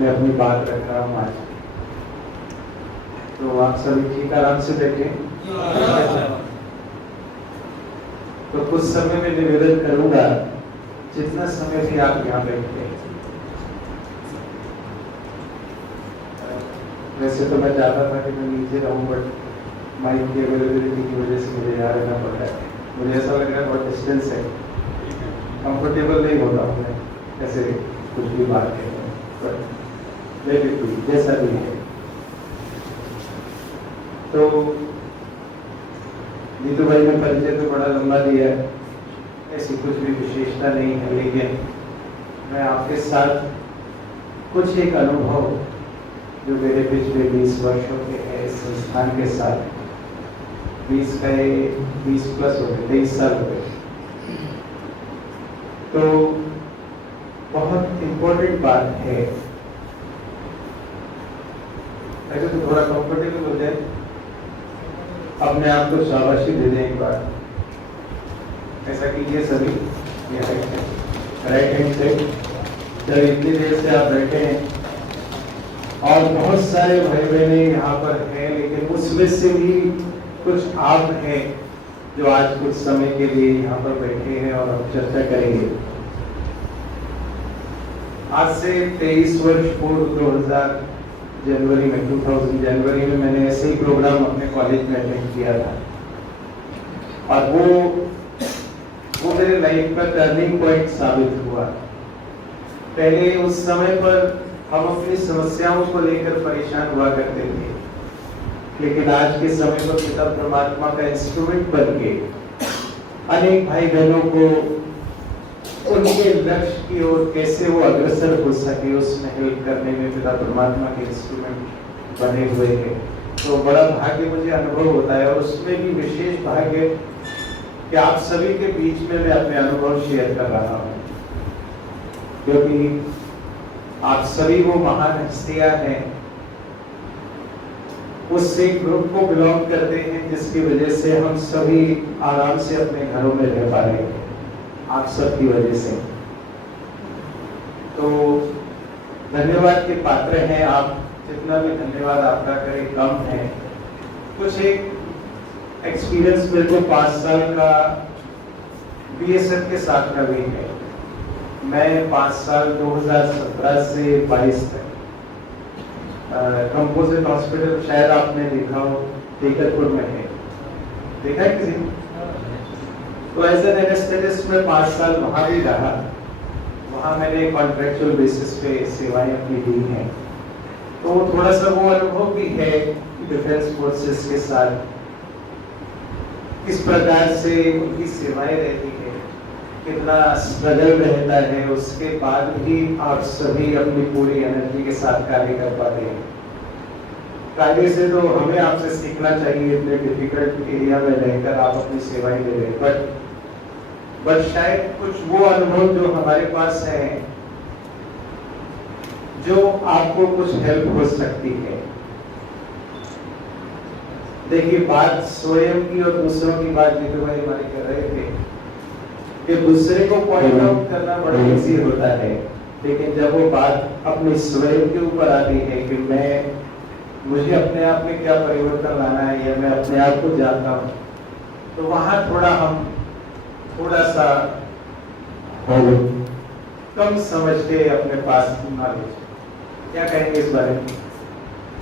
मैं अपनी बात रख रहा हूँ आज। तो आप सभी ठीक आराम से बैठे। तो कुछ समय में निवेदन करूंगा, जितना समय भी आप यहाँ बैठे। वैसे तो मैं चाहता था कि मैं नीचे रहूं, बट माइक की अवेलेबिलिटी की वजह से मुझे यहाँ रहना पड़ रहा है। मुझे ऐसा लग रहा है बहुत डिस्टेंस है, कंफर्टेबल नहीं होता हूँ मैं ऐसे कुछ भी बात है, बट जैसा भी है। तो नीतू भाई ने परिचय तो बड़ा लंबा दिया है, ऐसी कुछ भी विशेषता नहीं है, लेकिन मैं आपके साथ कुछ एक अनुभव जो मेरे पिछले 20 वर्षों के है इस संस्थान के साथ, 20 प्लस हो गए, 23 साल हो गए। तो बहुत इम्पोर्टेंट बात है, ऐसे तो थोड़ा कंफर्टेबल हो जाए, अपने आप को शाबाशी दे दें एक बार। ऐसा कीजिए सभी, राइट हैंड से। जब इतनी देर से आप बैठे हैं और बहुत सारे भाई बहने यहाँ पर हैं, लेकिन उसमें से भी कुछ आप हैं जो आज कुछ समय के लिए यहाँ पर बैठे हैं और हम चर्चा करेंगे। आज से 23 वर्ष पूर्व 2000 जनवरी में मैंने ऐसे ही प्रोग्राम अपने कॉलेज में अटेंड किया था, और वो मेरे लाइफ का टर्निंग पॉइंट साबित हुआ। पहले उस समय पर हम अपनी समस्याओं को लेकर परेशान हुआ करते थे, लेकिन आज के समय पर पिता परमात्मा का इंस्ट्रूमेंट बन के अनेक भाई बहनों को उनके लक्ष्य की ओर कैसे वो अग्रसर हो सके उसमें हेल्प करने में पिता परमात्मा के इंस्ट्रूमेंट बने हुए हैं। तो बड़ा भाग्य मुझे अनुभव होता है, और उसमें भी विशेष भाग्य कि आप सभी के बीच में मैं अपने अनुभव शेयर कर रहा हूँ, क्योंकि आप सभी वो महान हस्तियां हैं, उस एक ग्रुप को बिलोंग करते हैं जिसकी वजह से हम सभी आराम से अपने घरों में रह पा रहे हैं, आप सबकी वजह से। तो धन्यवाद के पात्र हैं आप, जितना भी धन्यवाद आपका करें कम है। कुछ एक एक्सपीरियंस मेरे को 5 साल का बीएसएफ के साथ का भी है। मैं 5 साल 2017 से 22 तक कंपोजिट हॉस्पिटल, शायद आपने देखा हो, टेकरपुर में है, देखा है किसी? तो एज एन एनेस्थेटिस्ट में 5 साल वहां भी रहा। वहां मैंने कॉन्ट्रेक्चुअल बेसिस पे सेवाएं अपनी दी हैं, तो थोड़ा सा वो अनुभव भी है डिफेंस फोर्सेस के साथ किस प्रकार से उनकी सेवाएं रहती है, कितना स्ट्रगल रहता है, उसके बाद भी आप सभी अपनी पूरी एनर्जी के साथ कार्य कर पाते हैं। कार्य से तो हमें आपसे सीखना चाहिए, इतने डिफिकल्ट एरिया में रहकर आप अपनी सेवाएं दे रहे हैं, बट शायद कुछ वो अनुभव जो हमारे पास है जो आपको कुछ हेल्प हो सकती है। देखिए, बात स्वयं की और दूसरों की बात नीतू भाई हमारी कर रहे थे कि दूसरे को पॉइंट आउट करना बड़ा इजी होता है, लेकिन जब वो बात अपने स्वयं के ऊपर आती है कि मुझे अपने आप में क्या परिवर्तन लाना है या मैं अपने आप को जानता हूँ, तो वहां थोड़ा सा कम समझते अपने पास नॉलेज। क्या कहेंगे इस बारे में?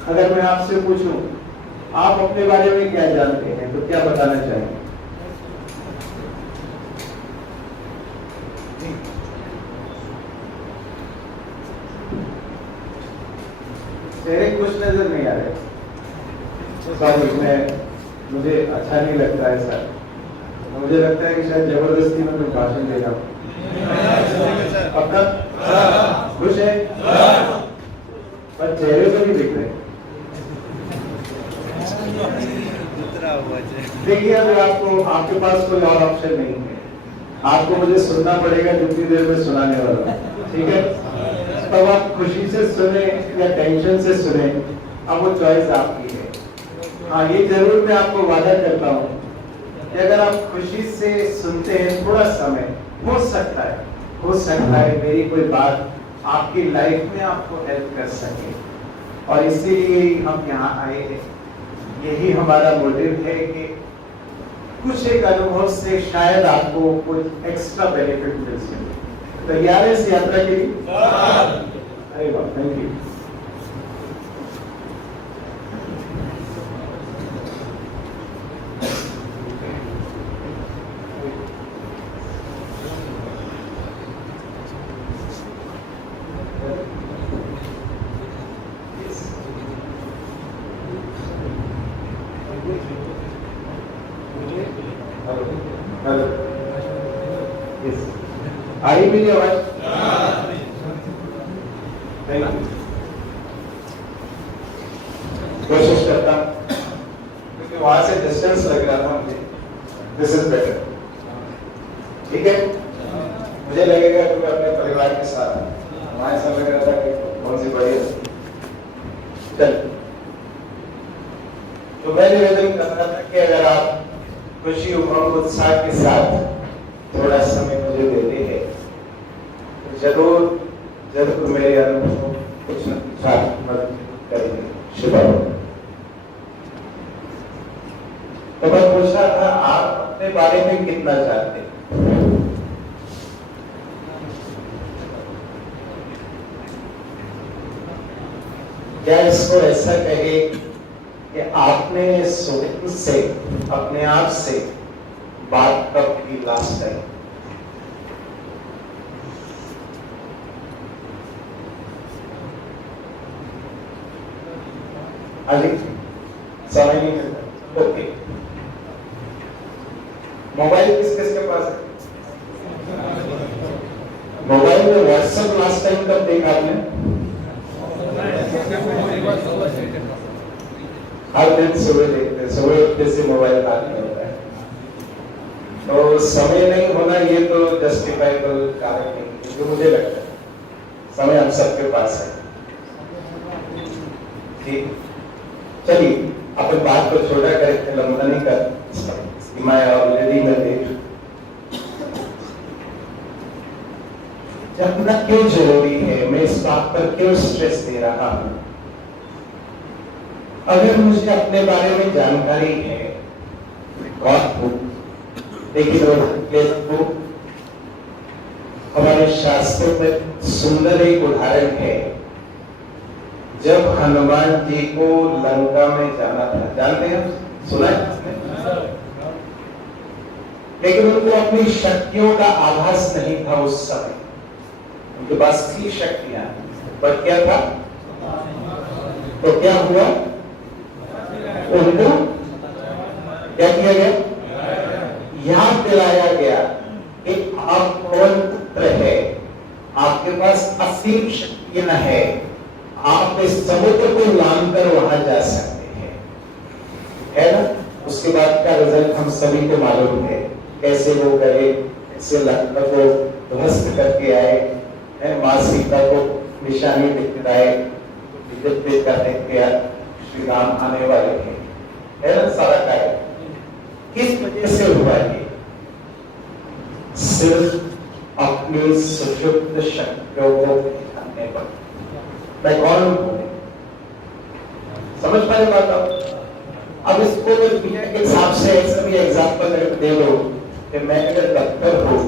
अगर मैं आपसे पूछूं आप अपने बारे में क्या जानते हैं, तो क्या बताना चाहेंगे? चेहरे कुछ नजर नहीं आ रहे, मुझे अच्छा नहीं लगता है सर। मुझे लगता है कि शायद जबरदस्ती में कोई भाषण दे रहा हूँ। पक्का? खुश है? पर चेहरे से नहीं दिख रहे। देखिए, अभी आपके पास कोई और ऑप्शन नहीं है, आपको मुझे सुनना पड़ेगा जितनी देर में सुनाने वाला, ठीक है? तब आप खुशी से सुने या टेंशन से सुने, अब वो चॉइस आपकी है। हाँ, ये जरूर मैं आपको वादा करता हूँ कि अगर आप खुशी से सुनते हैं, थोड़ा समय हो सकता है मेरी कोई बात आपकी लाइफ में आपको हेल्प कर सके, और इसीलिए हम यहाँ आए हैं। यही हमारा मोटिव है कि कुछ एक अनुभव से शायद आपको कुछ एक्स्ट्रा बेनिफिट मिल सके। तैयार है इस यात्रा के लिए? अरे वाह, थैंक यू। आई मेरी आवाज? कोशिश करता क्योंकि वहां से डिस्टेंस लग रहा था मुझे। दिस इज बेटर, ठीक है? मुझे लगेगा कि मैं अपने परिवार के साथ, वहां ऐसा लग रहा था कि कौन सी बड़ी चल। तो मैं निवेदन कर रहा था कि अगर आप खुशी उमंग उत्साह के साथ थोड़ा समय मुझे देते हैं तो जरूर मेरे अनुभव कुछ न कुछ मदद करेंगे। शुभ। तो मैं पूछ रहा था, आप अपने बारे में कितना जानते हैं? क्या इसको ऐसा कहे कि आपने स्वयं से, अपने आप से बात कब की लास्ट टाइम? अभी समय नहीं मिलता। ओके, मोबाइल किस किस के पास है? मोबाइल में व्हाट्सएप लास्ट टाइम कब देखा आपने? हर दिन सुबह देखते हैं, सुबह उठते से मोबाइल हाथ में होता है। तो समय नहीं होना ये तो जस्टिफाइबल कारण नहीं, क्योंकि मुझे लगता है समय हम सबके पास है। ठीक, चलिए अपन बात को छोटा करके लंबा नहीं कर। मैं ऑलरेडी मैं देख जानना क्यों जरूरी है, मैं इस बात पर क्यों स्ट्रेस दे रहा हूं। अगर मुझे अपने बारे में जानकारी है, कौन हूं, लेकिन हमारे शास्त्रों में सुंदर एक उदाहरण है। जब हनुमान जी को लंका में जाना था, जानते हैं, सुना है? लेकिन उनको अपनी शक्तियों का आभास नहीं था उस समय। उनके पास थी शक्तियां, पर क्या था? तो क्या हुआ? उनको क्या किया गया? याद दिलाया गया कि आप कौन पुत्र है, आपके पास असीम शक्तियां है, आप इस समुद्र को लांघकर वहां जा सकते हैं, है ना? उसके बाद का रिजल्ट हम सभी को मालूम है, कैसे वो गए, कैसे लंका को ध्वस्त करके आए, मां सीता को निशानी दिखलाए, करने के श्री राम आने वाले थे, है ना? सारा कार्य किस वजह से हुआ? ये सिर्फ अपनी सुषुप्त शक्तियों को दिखाने पर। मैं कौन हूं? समझ पाए बात आप? अब इसको दुनिया के हिसाब से ऐसा भी एग्जाम्पल दे लो कि मैं अगर डॉक्टर हूं,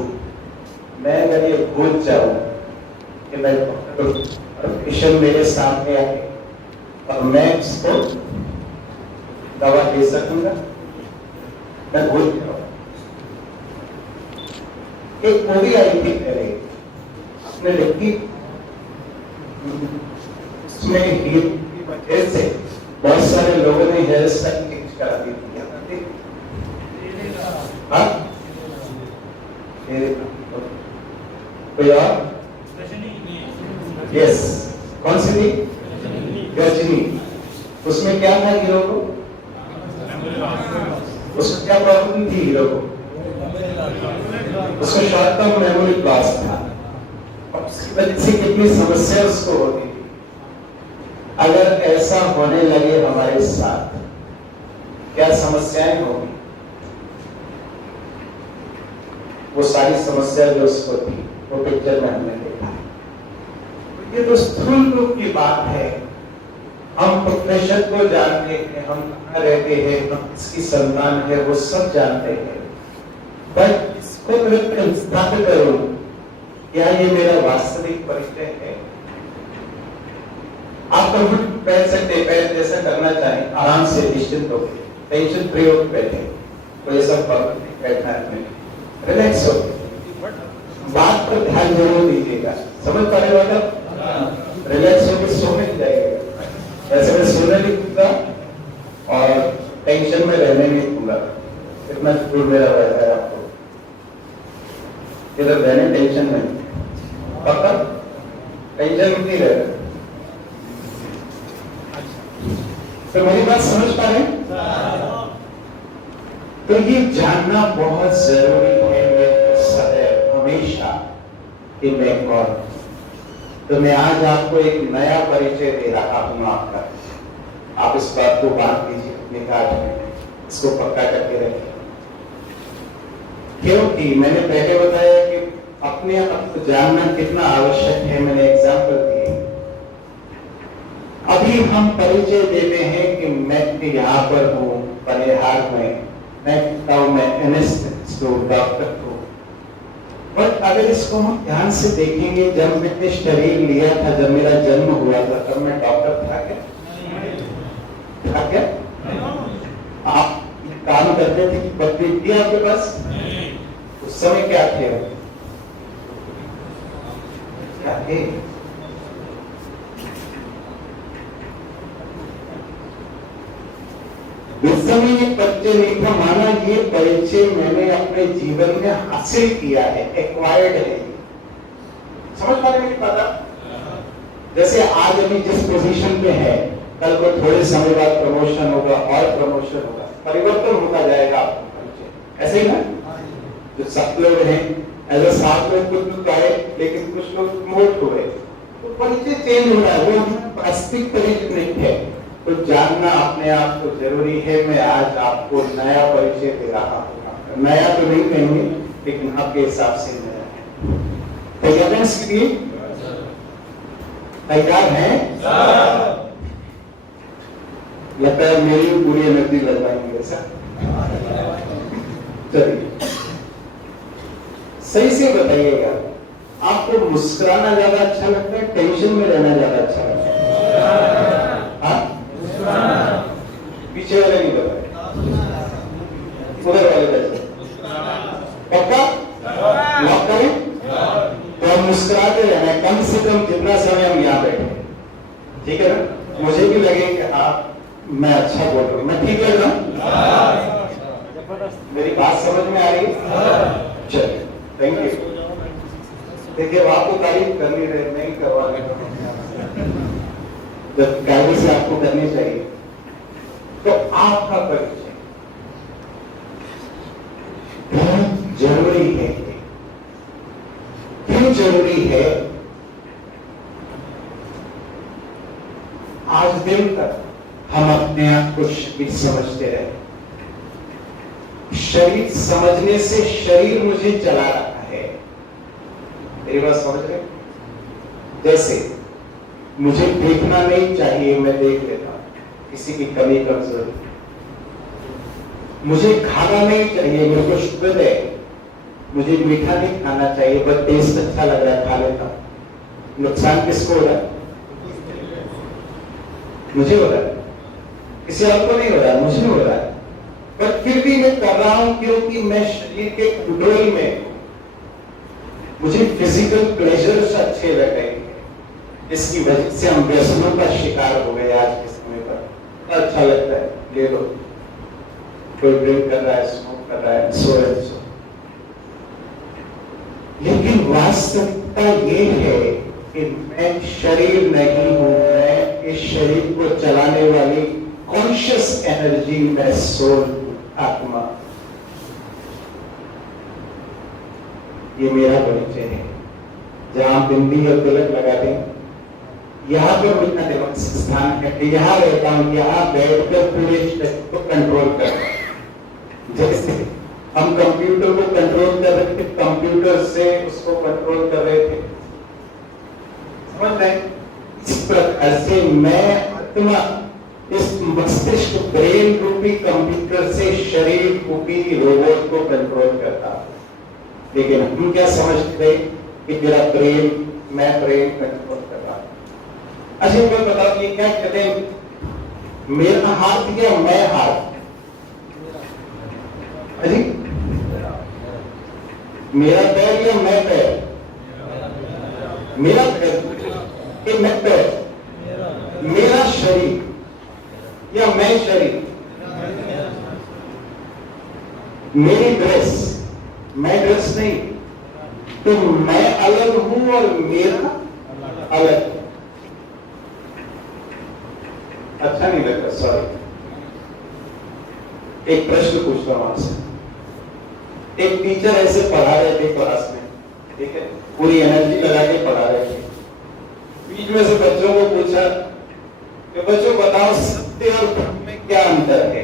मैं अगर ये भूल जाऊं कि मैं पेशेंट मेरे सामने आए और मैं इसको दवा दे सकूंगा, मैं भूल जाऊंगा। एक मूवी आई थी पहले, अपने लिखी, उसमें हीरो की वजह से बहुत सारे लोगों ने हेयर स्टाइल चेंज करा दी थी। हाँ, कोई और? यस, कौन सी थी? गजनी। उसमें क्या था हीरो को? उसको क्या प्रॉब्लम थी हीरो को? उसको शॉर्ट टर्म मेमोरी लॉस था, और उसकी वजह से कितनी समस्या उसको होती थी। अगर ऐसा होने लगे हमारे साथ, क्या समस्याएं होंगी? वो सारी समस्या जो उसको थी, वो पिक्चर में हमने देखा है। ये तो स्थूल रूप की बात है। हम प्रोफेशन को जानते हैं, हम कहाँ रहते हैं, हम किसकी संतान है, वो सब जानते हैं। बट इसको मैं स्थापित करूं, क्या ये मेरा वास्तविक परिचय है? आप कभी पैर सकते, पैर जैसा करना चाहें, आराम से निश्चिंत होकर, टेंशन फ्री होकर बैठे, कोई सब बैठना है, रिलैक्स हो, बात पर ध्यान जरूर दीजिएगा। समझ पा रहे हो आप? रिलैक्स होकर सोने जाएगा, वैसे मैं सोने नहीं दूंगा और टेंशन में रहने नहीं दूंगा। इतना जरूर मेरा वैसा है आपको, इधर रहने टेंशन में, पक्का टेंशन में नहीं रहना। तो मेरी बात समझ पा रहे? तो ये जानना बहुत जरूरी है सदैव, हमेशा, कि मैं कौन हूं। तो मैं आज आपको एक नया परिचय दे रहा हूं आपका। आप इस बात को बांध लीजिए अपने काज में, इसको पक्का करके रखिए। क्योंकि मैंने पहले बताया कि अपने आप को जानना कितना आवश्यक है, मैंने एग्जाम्पल दिए। अभी हम परिचय देते हैं कि मैं यहाँ पर हूँ, बनिहार में, मैं एनेस्थेटिस्ट हूँ, डॉक्टर हूँ। बट अगर इसको हम ध्यान से देखेंगे, जब मैंने शरीर लिया था, जब मेरा जन्म हुआ था, तब मैं डॉक्टर था क्या? था क्या? आप काम करते थे कि पदवी थी आपके पास? उस समय क्या थे? क्या थे? उस समय ये परिचय नहीं था। माना ये परिचय मैंने अपने जीवन में हासिल किया है, एक्वायर्ड है। समझ पा रहे मेरी बात? जैसे आज अभी जिस पोजीशन पे है, कल को थोड़े समय बाद प्रमोशन होगा और प्रमोशन होगा, परिवर्तन होता जाएगा आपका परिचय, ऐसे ही ना? जो सब लोग हैं, ऐसा 7 लोग कुछ लोग आए, लेकिन कुछ लोग प्रमोट हुए, तो परिचय चेंज हो रहा है, वो वास्तविक परिचय नहीं है। तो जानना अपने आप को जरूरी है। मैं आज आपको नया परिचय दे रहा हूँ। नया तो नहीं कहेंगे, लेकिन आपके हिसाब से नया है। तैयार हैं इसके लिए? तैयार हैं? लगता है मेरी पूरी एनर्जी लग पाएंगे ऐसा। चलिए सही से बताइएगा, आपको मुस्कुराना ज्यादा अच्छा लगता है, टेंशन में रहना ज्यादा अच्छा लगता है? पीछे वाले नहीं बताए, उधर वाले बैठे। पक्का लॉक करें? तो हम मुस्कुराते रहना, कम से कम जितना समय हम यहाँ बैठे, ठीक है ना? मुझे भी लगे कि हाँ मैं अच्छा बोल रहा हूँ, मैं ठीक लग रहा हूँ। मेरी बात समझ में आ रही है? चलिए, थैंक यू। देखिए आपको तारीफ करनी रहे, नहीं करवा रहे, जब कायदे से आपको करनी चाहिए। तो आपका परिचय बहुत जरूरी है। क्यों जरूरी है? आज दिन तक हम अपने आप को शरीर समझते रहे। शरीर समझने से शरीर मुझे चला रहा है। मेरी बात समझ रहे? जैसे मुझे देखना नहीं चाहिए, मैं देख लेता हूं, किसी की कमी कमजोरी। मुझे खाना नहीं चाहिए, मेरे को शुगर है, मुझे मीठा नहीं खाना चाहिए, बट टेस्ट अच्छा लग रहा है, खा लेता हूं। नुकसान किसको हो रहा है? मुझे हो रहा है, किसी और को नहीं हो रहा है, मुझे हो रहा है। पर फिर भी मैं कर रहा हूं क्योंकि मैं शरीर के कंट्रोल में हूं। मुझे फिजिकल प्लेजर्स अच्छे लग रहे हैं, इसकी वजह से हम व्यसनों का शिकार हो गए। आज के समय पर अच्छा लगता है, ले लो, कोई ड्रिंक कर रहा है, स्मोक कर रहा है, सो एंड सो। लेकिन वास्तविकता ये है कि मैं शरीर नहीं हूं, मैं इस शरीर को चलाने वाली कॉन्शियस एनर्जी, मैं सोल, आत्मा। ये मेरा परिचय है। जहां बिंदी और तिलक लगाते हैं, यहाँ पर मेरा दिमाग स्थान है, यहाँ रहता हूं, यहाँ बैठकर पूरे शरीर को कंट्रोल कर रहा हूं। जैसे हम कंप्यूटर को कंट्रोल कर रहे थे, कंप्यूटर से उसको कंट्रोल कर रहे थे, समझ रहे? मैं आत्मा इस मस्तिष्क ब्रेन रूपी कंप्यूटर से शरीर रूपी रोबोट को कंट्रोल करता। लेकिन हम क्या समझते कि मेरा ब्रेन, मैं ब्रेन कंट्रोल कर रहा। अच्छा मुझे बताओ ये क्या कहते हैं, मेरा हाथ या मैं हाथ? अजी मेरा पैर या मैं पैर? मेरा पैर कि मैं पैर? मेरा शरीर या मैं शरीर? मेरी ड्रेस, मैं ड्रेस नहीं, तो मैं अलग हूं और मेरा अलग। अच्छा नहीं लगता, सॉरी। एक प्रश्न पूछता हूं आपसे। एक टीचर ऐसे पढ़ा रहे थे क्लास में, ठीक है, पूरी एनर्जी लगा के पढ़ा रहे थे। बीच में से बच्चों को पूछा कि बच्चों बताओ सत्य और भ्रम में क्या अंतर है?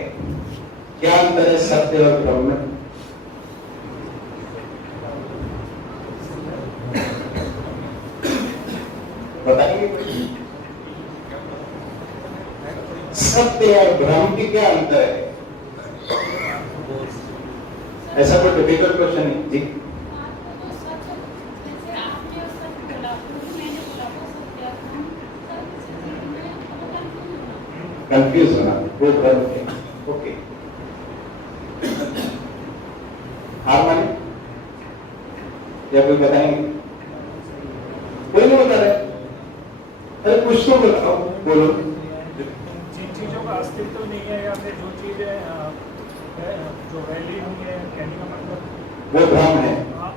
क्या अंतर है सत्य और भ्रम में? बताइए सत्य और भ्रम की क्या अंतर है? ऐसा कोई डिफिकल्ट क्वेश्चन नहीं जी। कंफ्यूज होना वो भ्रम है। ओके, हार माने या कोई बताएंगे? कोई नहीं बता रहे? अरे कुछ तो बताओ, बोलो। जिन चीजों का अस्तित्व नहीं है या फिर जो चीजें जो वैल्यू हुई है, कहने का मतलब वो भ्रम है।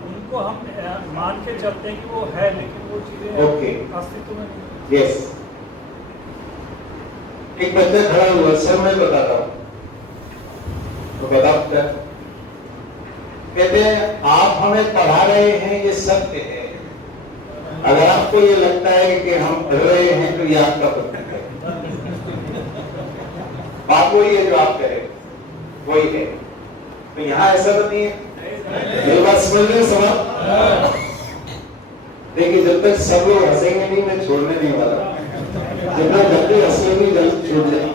उनको हम मान के चलते हैं कि वो है, लेकिन वो चीजें ओके, अस्तित्व में नहीं। यस। एक बच्चा खड़ा हुआ, सर मैं बताता हूं, तो बताओ क्या कहते हैं? आप हमें पढ़ा रहे हैं, ये सत्य है। अगर आपको ये लगता है कि हम पढ़ रहे हैं तो ये आपका पुस्तक है। बात वही है जो आप करें, वही है। तो यहाँ ऐसा तो नहीं है। मेरी बात समझ रहे सवाल? देखिए जब तक सब लोग हंसेंगे नहीं, मैं छोड़ने नहीं वाला। जितना जल्दी हंसेंगे जल्दी छोड़ जाए।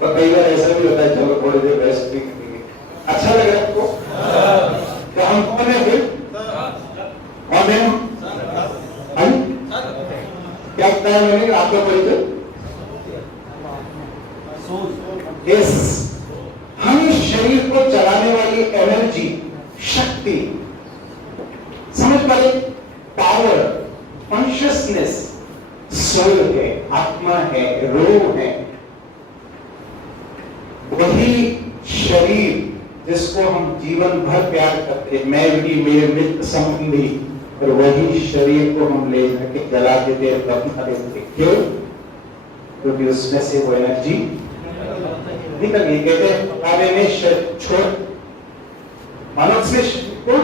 पर कई बार ऐसा भी होता है, चलो थोड़ी देर रेस्ट भी करेंगे। अच्छा लग रहा है आपको? तो हम कौन है फिर? कौन है हम? क्या बताया मैंने आपका परिचय? यस, हम इस शरीर को चलाने वाली एनर्जी, शक्ति, समझ पाए? पावर, कॉन्शियसनेस, सोल है, आत्मा है, रूह है। वही शरीर जिसको हम जीवन भर प्यार करते हैं, मैं भी, मेरे मित्र संबंधी, और वही शरीर को हम ले जाके जला देते हैं, दफना देते। क्यों? क्योंकि उसमें से वो एनर्जी निकल गई। कहते हैं छोड़ मानव से को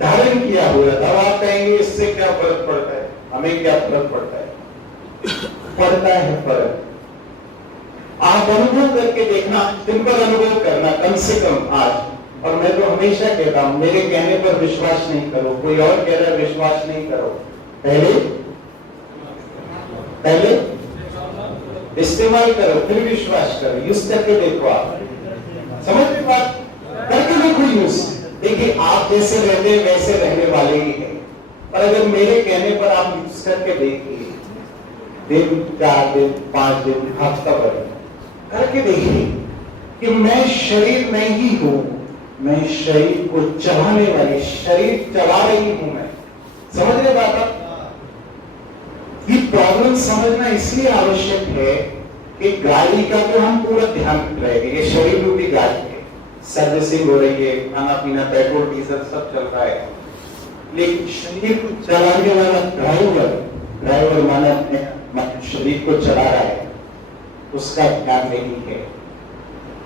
धारण किया हुआ। अब आप कहेंगे इससे क्या फर्क पड़ता है? हमें क्या फर्क पड़ता है? पड़ता है फर्क। आप अनुभव करके देखना, सिंपल अनुभव करना कम से कम आज। और मैं तो हमेशा कहता हूं, मेरे कहने पर विश्वास नहीं करो, कोई और कह रहा है विश्वास नहीं करो। पहले इस्तेमाल करो, फिर विश्वास करो। यूज करके देखो, आप समझ में बात करके देखो यूज। देखिए आप जैसे रहते हैं वैसे रहने वाले ही हैं। पर अगर मेरे कहने पर आप यूज करके देखिए, दिन 4 दिन 5 दिन हफ्ता भर करके देखिए कि मैं शरीर नहीं हूं, मैं शरीर को चलाने वाली, शरीर चला रही हूं मैं। समझ रहे बात आप? ये प्रॉब्लम समझना इसलिए आवश्यक है कि गाड़ी का तो हम पूरा ध्यान रखेंगे। ये शरीर रूपी गाड़ी है, सर्विसिंग हो रही है, खाना पीना, पेट्रोल डीजल सब चल रहा है। लेकिन शरीर को चलाने वाला ड्राइवर माना अपने शरीर को चला रहा है, उसका ध्यान नहीं है।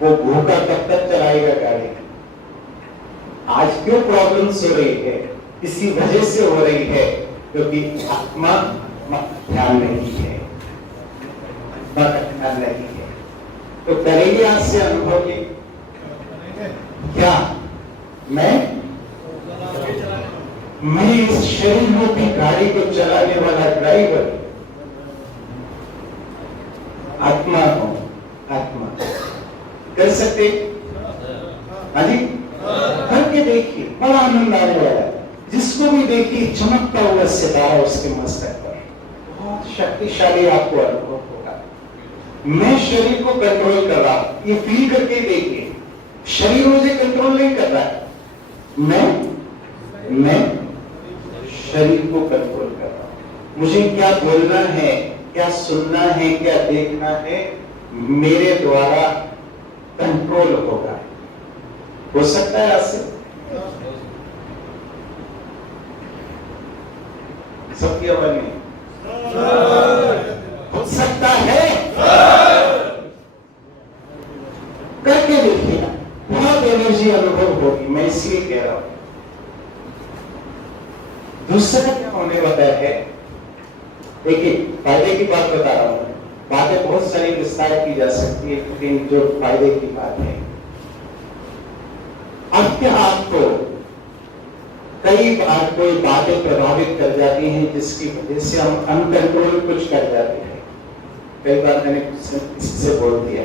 वो भूखा कब तक चलाएगा गाड़ी? आज क्यों प्रॉब्लम्स हो रही है? इसी वजह से हो रही है क्योंकि आत्मा ध्यान नहीं है, ध्यान नहीं है। तो करेंगे आज से अनुभव ये क्या? मैं इस शरीर रूपी गाड़ी को चलाने वाला ड्राइवर, आत्मा हो, आत्मा कर सकते? हाँ जी, करके देखिए, बड़ा आनंद आने वाला है। जिसको भी देखिए चमकता हुआ सितारा उसके मस्तक पर, बहुत शक्तिशाली आपको अनुभव होगा। मैं शरीर को कंट्रोल कर रहा हूं, ये फील करके देखिए। शरीर मुझे कंट्रोल नहीं कर रहा है, मैं शरीर को कंट्रोल कर रहा हूं। मुझे क्या बोलना है, क्या सुनना है, क्या देखना है, मेरे द्वारा कंट्रोल होगा। हो सकता है आज से? सबकी आवाज नहीं हो सकता है? करके देखिए, बहुत एनर्जी अनुभव होगी। मैं इसलिए कह रहा हूं। दूसरा क्या होने वाला है, देखिए फायदे की बात बता रहा हूं। बातें बहुत सारी विस्तार की जा सकती है, लेकिन जो फायदे की बात है, अपने आप को कई बार कोई बातें प्रभावित कर जाती हैं जिसकी वजह से हम अनकंट्रोल कुछ कर जाते हैं। कई बार मैंने किसी से बोल दिया,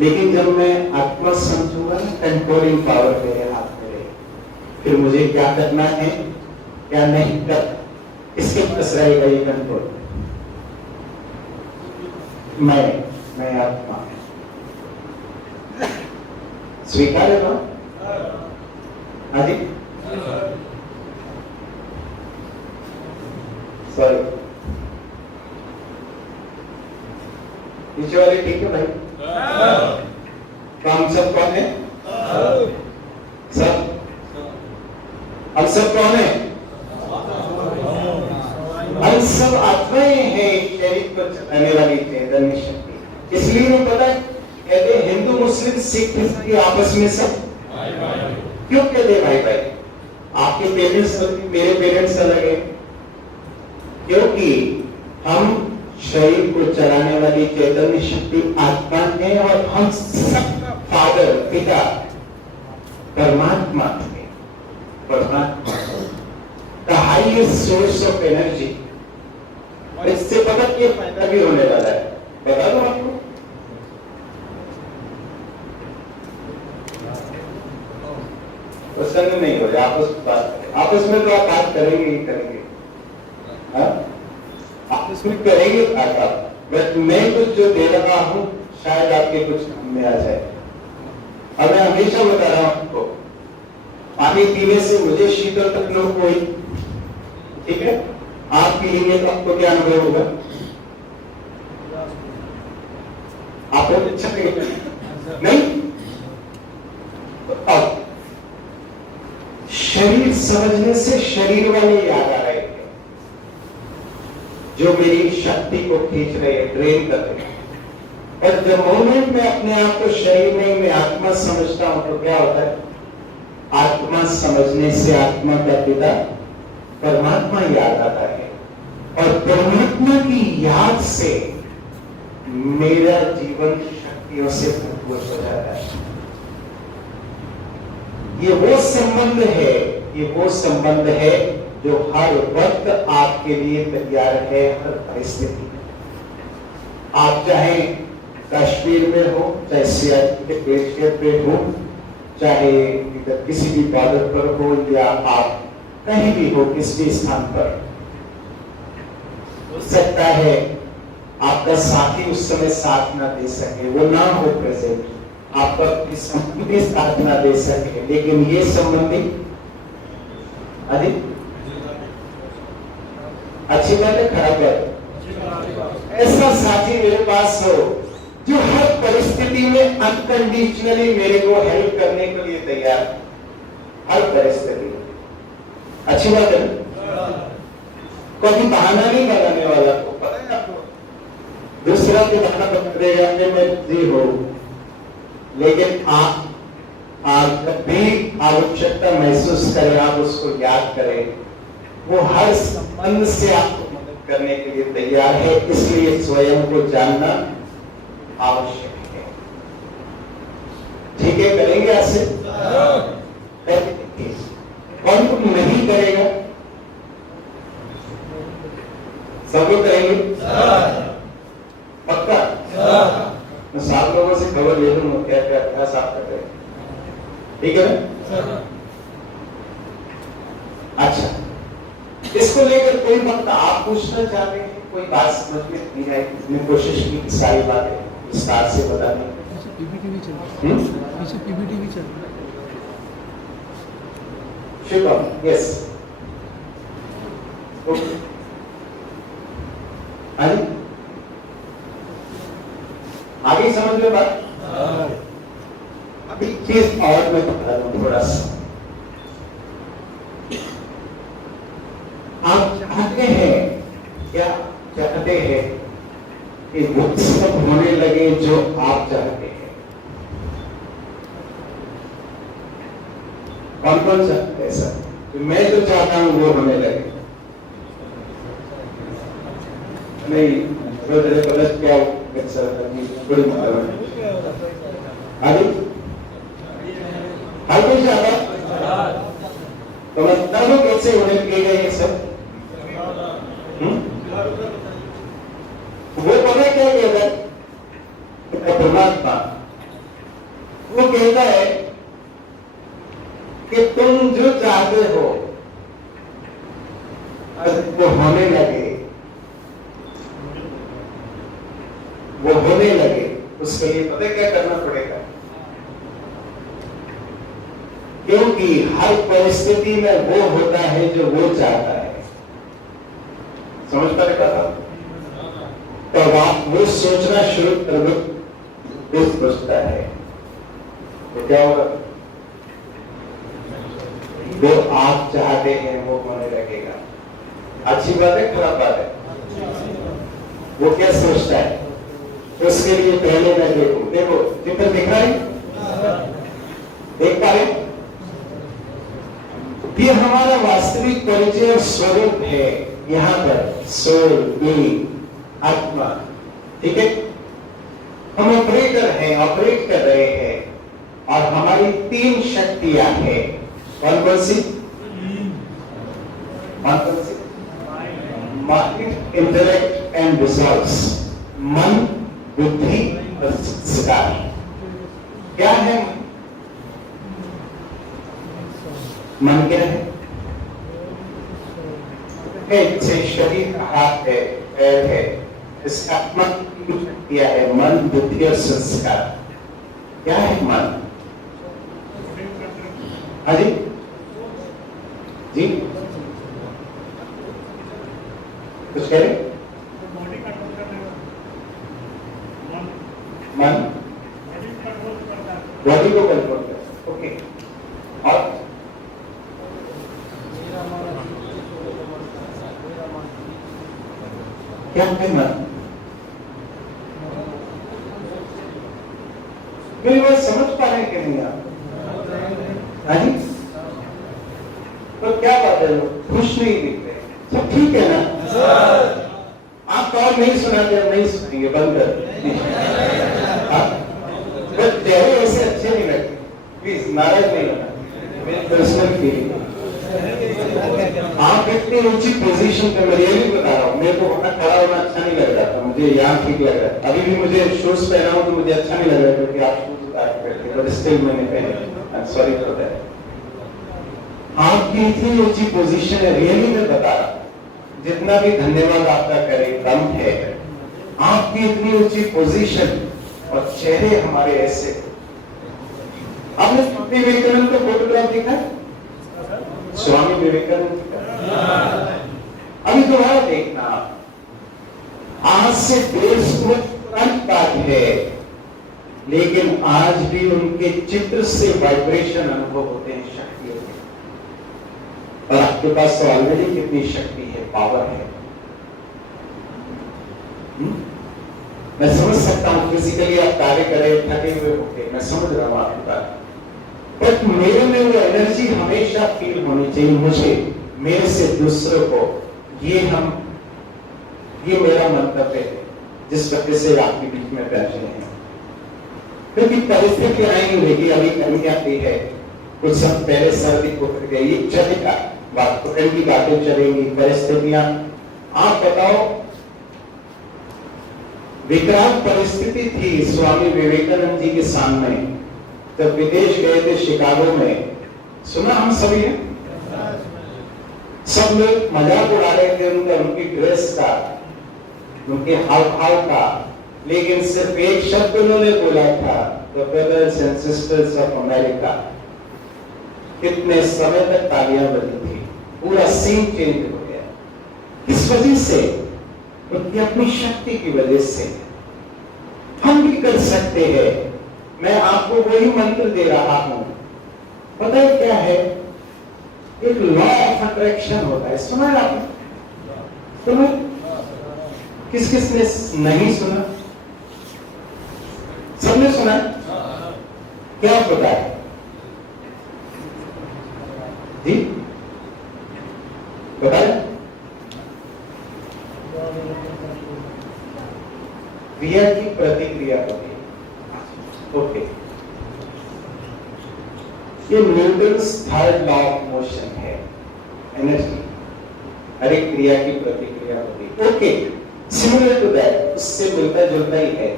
लेकिन जब मैं आत्मा समझूंगा ना, कंट्रोलिंग पावर मेरे हाथ में रहेगी। फिर मुझे क्या करना है, क्या नहीं कर, इसके पास रहेगा ये कंट्रोल। मैं आत्मा स्वीकार है बात? हाँ जी, सॉरी, पीछे वाले ठीक है भाई? तो हम सब कौन है? सब, हम सब कौन है? हम सब आत्माएं हैं, शरीर पर चलाने वाली चैतन्य शक्ति। इसलिए वो पता है, कहते हिंदू मुस्लिम सिख ईसाई आपस में सब क्यों कहते भाई भाई? आपके पेरेंट्स अलग, मेरे पेरेंट्स अलग है, क्योंकि हम शरीर को चलाने वाली चैतन्य शक्ति आत्मा है, और हम सबका फादर, पिता परमात्मा थे। परमात्मा the highest source of energy. और इससे पता ये फायदा भी होने वाला है, बता दो आपको। प्रसन्न नहीं हो रहे, आपस में बात करें। आपस में तो आप बात करेंगे ही करेंगे, आपस में करेंगे बात आप। बट मैं कुछ जो दे रहा हूं शायद आपके कुछ काम में आ जाए। अब मैं हमेशा बता रहा हूं आपको, पानी पीने से मुझे शीतल तकलीफ हुई, ठीक है? आप पीएंगे तो आपको क्या अनुभव होगा? आपको अच्छा लगेगा नहीं? तो अब शरीर समझने से शरीर वाले याद आ रहे थे, जो मेरी शक्ति को खींच रहे हैं, ड्रेन कर रहे हैं। और द मोमेंट मैं अपने आप को शरीर नहीं, मैं आत्मा समझता हूं, तो क्या होता है? आत्मा समझने से आत्मा का पिता परमात्मा याद आता है, और परमात्मा की याद से मेरा जीवन शक्तियों से भरपूर हो जाता है। ये वो संबंध है, ये वो संबंध है जो हर वक्त आपके लिए तैयार है, हर परिस्थिति में। आप चाहे कश्मीर में हो, चाहे सियाचिन के ग्लेशियर पे हो, चाहे इधर किसी भी बॉर्डर पर हो, या आप कहीं भी हो, किसी भी स्थान पर हो सकता है आपका साथी उस समय साथ ना दे सके, वो ना हो प्रेजेंट, आपका संबंधी साथ ना दे सके, लेकिन ये संबंधी अधिक अच्छी बात है, खराब बात? ऐसा साथी मेरे पास हो जो हर परिस्थिति में अनकंडीशनली मेरे को हेल्प करने के लिए तैयार, हर परिस्थिति में। अच्छी बात है, कभी बहाना नहीं बनाने वाला, को पता है आपको? दूसरा भी बहाना बता देगा कि मैं बिजी हूं, लेकिन आप जब भी आवश्यकता महसूस करें, आप उसको याद करें, वो हर संबंध से आपको मदद करने के लिए तैयार है। इसलिए स्वयं को जानना आवश्यक है। ठीक है, करेंगे ऐसे? कौन कौन नहीं करेगा? सब लोग करेंगे पक्का? सात लोगों से खबर ले लूंगा क्या क्या अभ्यास आप कर रहे हैं, ठीक है ना? अच्छा, इसको लेकर कोई मत आप पूछना चाहते हैं, कोई बात समझ में नहीं आई? मैंने कोशिश की सारी बातें विस्तार से बताने की। पीपीटी भी चल रहा है, पीछे पीपीटी भी चल रहा है। शुभ, यस, ओके, हाँ जी, आगे समझ लो बात। अभी चीज और मैं बता दूं थोड़ा सा। आप चाहते हैं क्या? चाहते हैं कि वो सब होने लगे जो आप चाहते हैं? कौन कौन चाहते हैं सर? तो मैं जो चाहता हूं वो होने लगे? नहीं, तो गलत क्या बड़ी मतलब अरे हर कोई चाहता, तो मतलब कैसे होने लगेगा ये सब? वो पता क्या कहता है? परमात्मा वो कहता है कि तुम जो चाहते हो वो होने लगे, वो होने लगे, उसके लिए पता क्या करना पड़ेगा? क्योंकि हर परिस्थिति में वो होता है जो वो चाहता है। समझ पा रहे बात? तो आप वो सोचना शुरू कर दो, वो सोचता है तो क्या होगा? जो आप चाहते हैं वो होने लगेगा। अच्छी बात है, खराब बात है? वो क्या सोचता है उसके लिए पहले मैं देखूं। देखो चित्र दिख रहा है, देख पा रहे? ये हमारा वास्तविक परिचय और स्वरूप है। यहाँ पर सोल, आत्मा, ठीक है? हम ऑपरेटर हैं, ऑपरेट कर रहे हैं, और हमारी तीन शक्तियां हैं। कौन कौन सी? कौन कौन सी? Mind, intellect and results. मन, बुद्धि और संस्कार। क्या है मन? क्या है? जैसे शरीर का हाथ है, पैर है, इसका शक्तियां है, मन, बुद्धि और संस्कार। क्या है मन? हाँ जी जी, कुछ कह रहे? मन बॉडी को कंट्रोल कर, ओके। और क्या है मन? मेरी बात समझ पा रहे हैं कि नहीं आप? हाँ जी, तो क्या बात है, लोग खुश नहीं दिख रहे? सब ठीक है ना? आप तो और नहीं सुनाते, नहीं सुनेंगे, बंद कर। चेहरे ऐसे अच्छे नहीं लगते, प्लीज नाराज नहीं होना, मेरी पर्सनल फीलिंग। आप इतनी ऊंची पोजीशन पे, मैं रियली बता रहा हूँ, मेरे को वहां खड़ा होना अच्छा नहीं लग रहा था, मुझे यहाँ ठीक लग रहा है। अभी भी मुझे शूज पहना हूँ तो मुझे अच्छा नहीं लग रहा है, क्योंकि आप शूज उतार के बैठे, बट स्टिल मैंने पहने। I am sorry for that. आपकी इतनी ऊंची पोजीशन है, रियली मैं बता रहा हूँ, जितना भी धन्यवाद आपका करे कम है। आपकी इतनी ऊंची पोजीशन और चेहरे हमारे ऐसे। आपने स्वामी विवेकानंद का फोटोग्राफ देखा? स्वामी विवेकानंद का अभी दोबारा देखना। आज से 150 वर्ष पुरानी बात है, लेकिन आज भी उनके चित्र से वाइब्रेशन अनुभव होते हैं, शक्ति होती है। और आपके पास तो ऑलरेडी कितनी शक्ति है, पावर है। मैं समझ सकता हूं फिजिकली आप कार्य करें, थके हुए होते, मैं समझ रहा हूं आपकी बात, बट मेरे में वो एनर्जी हमेशा फील होनी चाहिए, मुझे, मेरे से दूसरों को। ये मेरा मंतव्य है, जिस वजह से आपके बीच में बैठे हैं। क्योंकि परिस्थिति आएंगी, देखिए अभी गर्मी आती है, कुछ सब पहले सर्दी उतर गई, चलेगा, बात की बातें चलेंगी, परिस्थितियां। आप बताओ, विकराल परिस्थिति थी स्वामी विवेकानंद जी के सामने जब विदेश गए थे शिकागो में। सुना हम सभी ने? सब लोग मजाक उड़ा रहे थे उनकी ड्रेस का, उनके हाव भाव का, लेकिन सिर्फ एक शब्द उन्होंने बोला था, the brothers and sisters of America. कितने समय तक तालियां बजी थी, पूरा सीन चेंज हो गया। इस वजह से, उनकी अपनी शक्ति की वजह से हम भी कर सकते हैं। मैं आपको वही मंत्र दे रहा हूं। पता है क्या है? एक लॉ ऑफ अट्रैक्शन होता है, सुना है आपने? सुना? किस किस ने नहीं सुना? सबने सुना? क्या पता है जी? बताए? क्रिया की प्रतिक्रिया होती है। ओके, ये Newton's third law of motion है, एनर्जी। हर एक क्रिया की प्रतिक्रिया होती है। ओके, सिमिलर टू दैट, उससे मिलता जुलता ही है।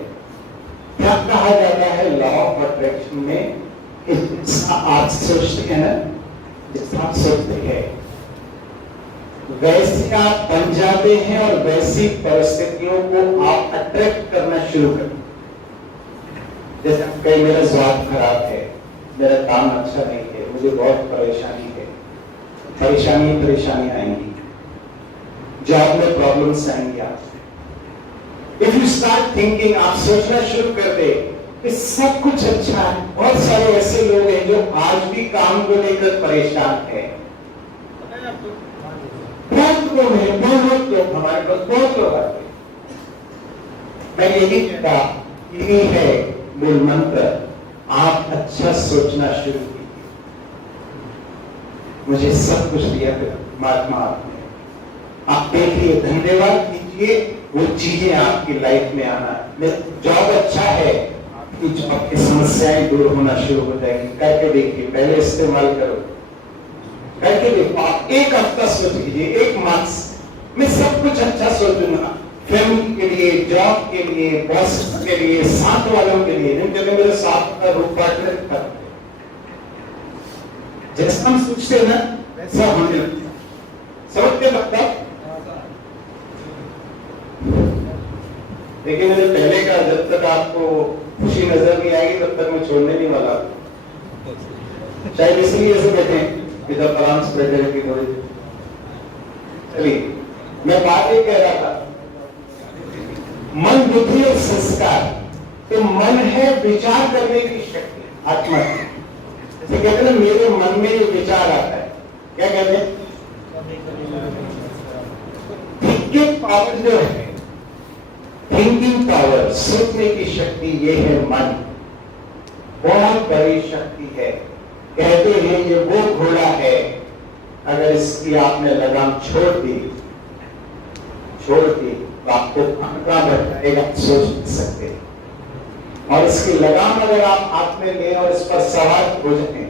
क्या कहा जाता है लॉ ऑफ अट्रैक्शन में? आप सोचते हैं ना, जितना आप सोचते हैं वैसे आप बन जाते हैं और वैसी परिस्थितियों को आप अट्रैक्ट करना शुरू कर। जैसे कहीं मेरा स्वास्थ्य खराब है, मेरा काम अच्छा नहीं है, मुझे बहुत परेशानी है, परेशानी आएंगी, जॉब में प्रॉब्लम्स आएंगी। आप इफ यू स्टार्ट थिंकिंग, आप सोचना शुरू कर दे कि सब कुछ अच्छा है। बहुत सारे ऐसे लोग हैं जो आज भी काम को लेकर परेशान है। बहुत लोग हैं, बहुत लोग हमारे पास, बहुत लोग आते हैं। मैं यही कहता, यही है मूल मंत्र। आप अच्छा सोचना शुरू कीजिए। मुझे सब कुछ दिया परमात्मा आपने, आप देखिए, धन्यवाद कीजिए, वो चीजें आपकी लाइफ में आना। जॉब अच्छा है, आपकी जॉब की समस्याएं दूर होना शुरू हो जाएगी। करके देखिए, पहले इस्तेमाल करो, करके देखो। आप एक हफ्ता सोच लीजिए, एक मास में सब कुछ अच्छा सोचूंगा, फैमिली के लिए, जॉब के लिए, बॉस के लिए, साथ वालों के लिए। नहीं कहते मेरे साथ का रूप पार्टनर का, जैसा हम सोचते हैं ना वैसा होने लगता है। समझते लगता? लेकिन मैंने पहले कहा, जब तक आपको खुशी नजर नहीं आएगी तब तक मैं छोड़ने नहीं वाला। शायद इसलिए ऐसे बैठे की थोड़ी। चलिए, मैं बात ये कह रहा था, मन, बुद्धि और संस्कार। तो मन है विचार करने की शक्ति, आत्मा। जैसे कहते हैं मेरे मन में विचार आता है, क्या कहते हैं? थिंकिंग पावर जो है, थिंकिंग पावर, सोचने की शक्ति, ये है मन। बहुत बड़ी शक्ति है। कहते हैं ये वो घोड़ा है, अगर इसकी आपने लगाम छोड़ दी तो आपको कहां बैठाएगा सोच नहीं सकते। और इसकी लगाम अगर आप हाथ में लें और इस पर सवार हो जाए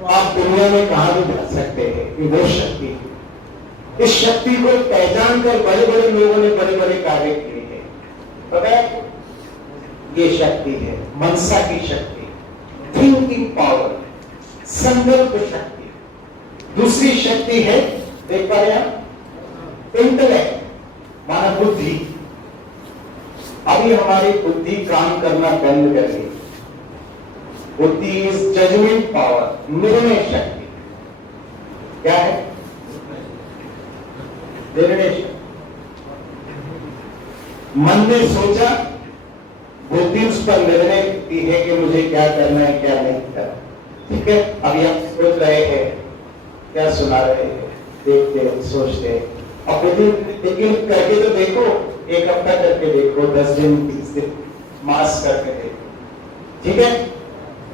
तो आप दुनिया में कहां भी जा सकते हैं। ये वो शक्ति है। इस शक्ति को पहचान कर बड़े बड़े लोगों ने बड़े बड़े कार्य किए हैं। पता है, ये शक्ति है मनसा की शक्ति, थिंकिंग पावर, संकल्प शक्ति। दूसरी शक्ति है, देख पा रहे हैं, इंटेलेक्ट, माना बुद्धि। अभी हमारी बुद्धि काम करना बंद कर दी। बुद्धि इज जजमेंट पावर, निर्णय शक्ति। क्या है? निर्णय शक्ति। मन ने सोचा, बुद्धि उस पर निर्णय करती है कि मुझे क्या करना है, क्या नहीं करना। ठीक है, अभी आप सोच रहे हैं, क्या सुना रहे हैं, देखते हैं, सोचते हैं, और लेकिन करके तो देखो, एक हफ्ता करके देखो, 10 दिन, 20 दिन, मास करके देखो। ठीक है,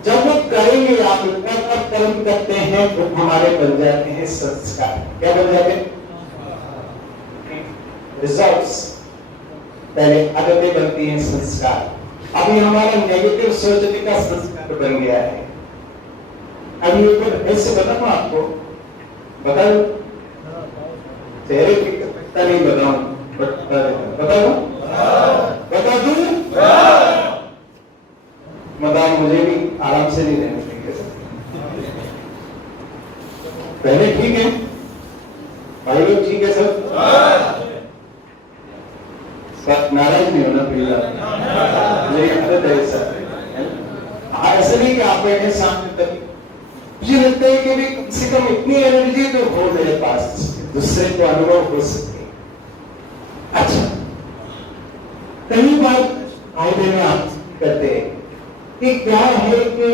जब वो करेंगे, आप लगातार कर्म करते हैं तो हमारे बन जाते हैं संस्कार। क्या बन जाते हैं? रिजल्ट्स। पहले आदतें बनती हैं, संस्कार। अभी हमारा नेगेटिव सोचने का संस्कार बन गया है। अभी ऊपर ऐसे बताऊं आपको, बता दो, चेहरे की नहीं बताऊं, बता दो, बता दो, भाई लोग ठीक है सब? सब नाराज नहीं होना प्रिया, मेरी आदत है ऐसा। ऐसा नहीं कि आप बैठे सामने तक, मुझे लगता है कि भी कम से कम इतनी एनर्जी तो हो मेरे पास, दूसरे को अनुभव हो सके। अच्छा, कई बार फायदे में आप करते हैं कि क्या है कि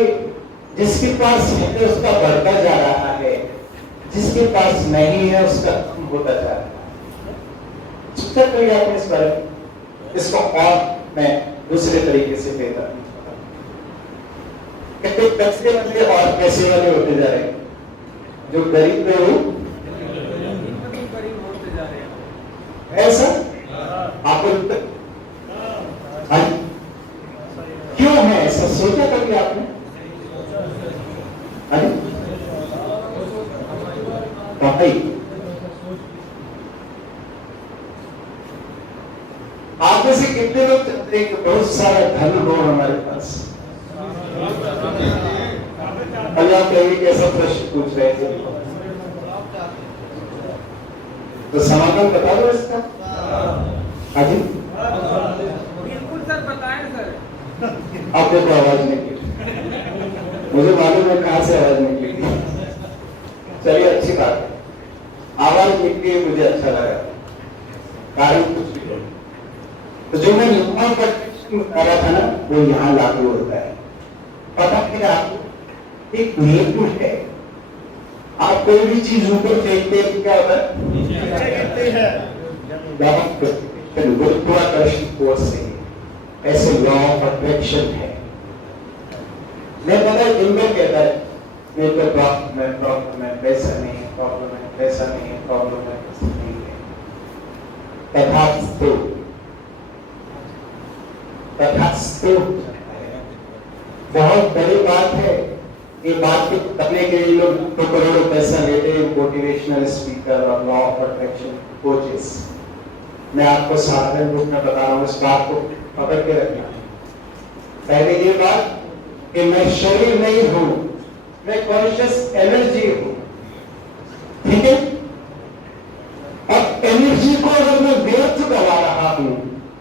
जिसके पास है उसका बढ़ता जा रहा है, जिसके पास नहीं है उसका कम होता जा रहा है। सोचा कोई आपने इस बारे में? इसको और मैं दूसरे तरीके से बेहतर कहते पैसे वाले और पैसे वाले होते जा रहे हैं, जो गरीब है वो गरीब होते जा रहे हैं। ऐसा आपको क्यों है ऐसा? सोचा कभी आपने? आप में से कितने लोग चाहते हैं कि बहुत सारा धन हो हमारे पास? अभी आप कहेंगे कैसा प्रश्न पूछ रहे थे, तो समाधान बता दो इसका। हाँ जी, बिल्कुल सर, बताएं सर। आप देखो आवाज निकली, मुझे मालूम है कहां से आवाज निकली। चलिए अच्छी बात है, आवाज निकली मुझे अच्छा लगा, कारण कुछ भी हो। तो जो मैं युवाओं पर बता रहा था ना, वो यहाँ लागू होता है। पता है आपको, एक नियम है, आप कोई भी चीज ऊपर फेंकते हैं क्या होता है? गुरुत्वाकर्षण फोर्स से, ऐसे लॉ ऑफ अट्रैक्शन है। मैं पता है दिन में कहता है मेरे को प्रॉब्लम है, पैसा नहीं है, प्रॉब्लम है, पैसा नहीं है, प्रॉब्लम है, पैसा नहीं है। तथास्तु, तथास्तु बहुत बड़ी बात है। ये बात को करने के लिए लोग तो करोड़ों पैसा लेते हैं, मोटिवेशनल स्पीकर और लॉ ऑफ अट्रैक्शन कोचेस। मैं आपको साधारण रूप में बता रहा हूं, इस बात को पकड़ के रखना। पहले ये बात कि मैं शरीर नहीं हूं, मैं कॉन्शियस एनर्जी हूं, ठीक है? और एनर्जी को अगर मैं व्यर्थ करवा रहा हूं,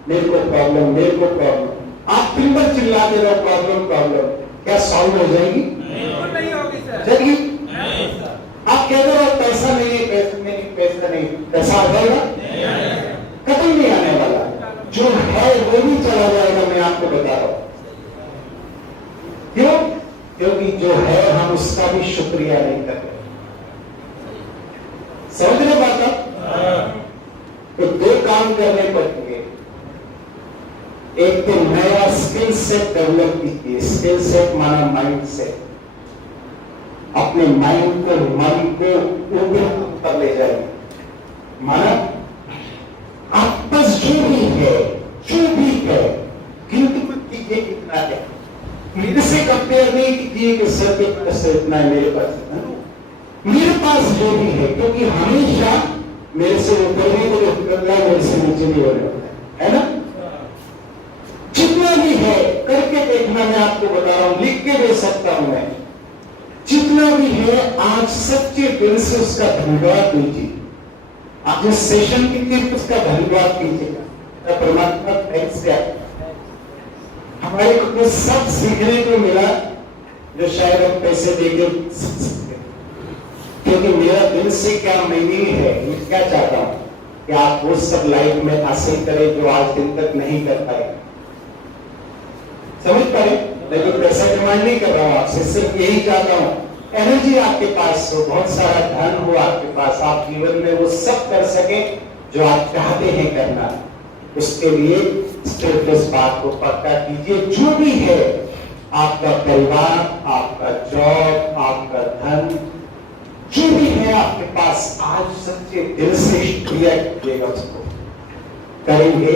मेरे को प्रॉब्लम, मेरे को प्रॉब्लम, आप दिन भर चिल्लाते रहो प्रॉब्लम प्रॉब्लम, क्या सॉल्व हो जाएगी? नहीं होगी सर। जल्दी आप कहते हो पैसा नहीं, पैसा नहीं, पैसा नहीं, पैसा आ जाएगा? कभी नहीं आने वाला, जो है वो भी चला जाएगा। मैं आपको बता रहा हूं क्यों? क्योंकि जो है हम उसका भी शुक्रिया नहीं कर रहे। समझ रहे बात आप? तो दो काम करने पड़ेंगे। एक तो नया स्किल सेट डेवलप कीजिए। स्किल सेट माना माइंड सेट। अपने माइंड को, मन को ऊपर कर ले जाइए। माना आप बस जो भी है, गिनती मत कीजिए कितना है। मेरे से कंपेयर नहीं कीजिए कि सर के पास इतना है, मेरे पास इतना है। मेरे पास जो भी है, क्योंकि हमेशा मेरे से ऊपर नहीं तो करना है, मेरे से नीचे नहीं होने वाला है ना। जितना भी है करके देखना। मैं आपको बता रहा हूं, लिख के दे सकता हूं मैं। जितना भी है आज सच्चे दिल से उसका धन्यवाद दीजिए। आप जो सेशन कीजिए उसका धन्यवाद कीजिएगा। परमात्मा थैंक्स है, हमारे को कुछ सब सीखने को मिला जो शायद हम पैसे देके सीख सकते। क्योंकि मेरा दिल से क्या मीनिंग है, मैं क्या चाहता हूं कि आप वो सब लाइफ में हासिल करें जो आज दिन तक नहीं कर पाए। समझ पाए? लेकिन पैसा डिमांड नहीं कर रहा हूं आपसे, सिर्फ यही चाहता हूं एनर्जी आपके पास हो, बहुत सारा धन हो आपके पास, आप जीवन में वो सब कर सके जो आप चाहते हैं करना। उसके लिए सिर्फ इस बात को पक्का कीजिए, जो भी है आपका परिवार, आपका जॉब, आपका धन, जो भी है आपके पास, आज सच्चे दिल से शुक्रिया कीजिएगा। उसको करेंगे,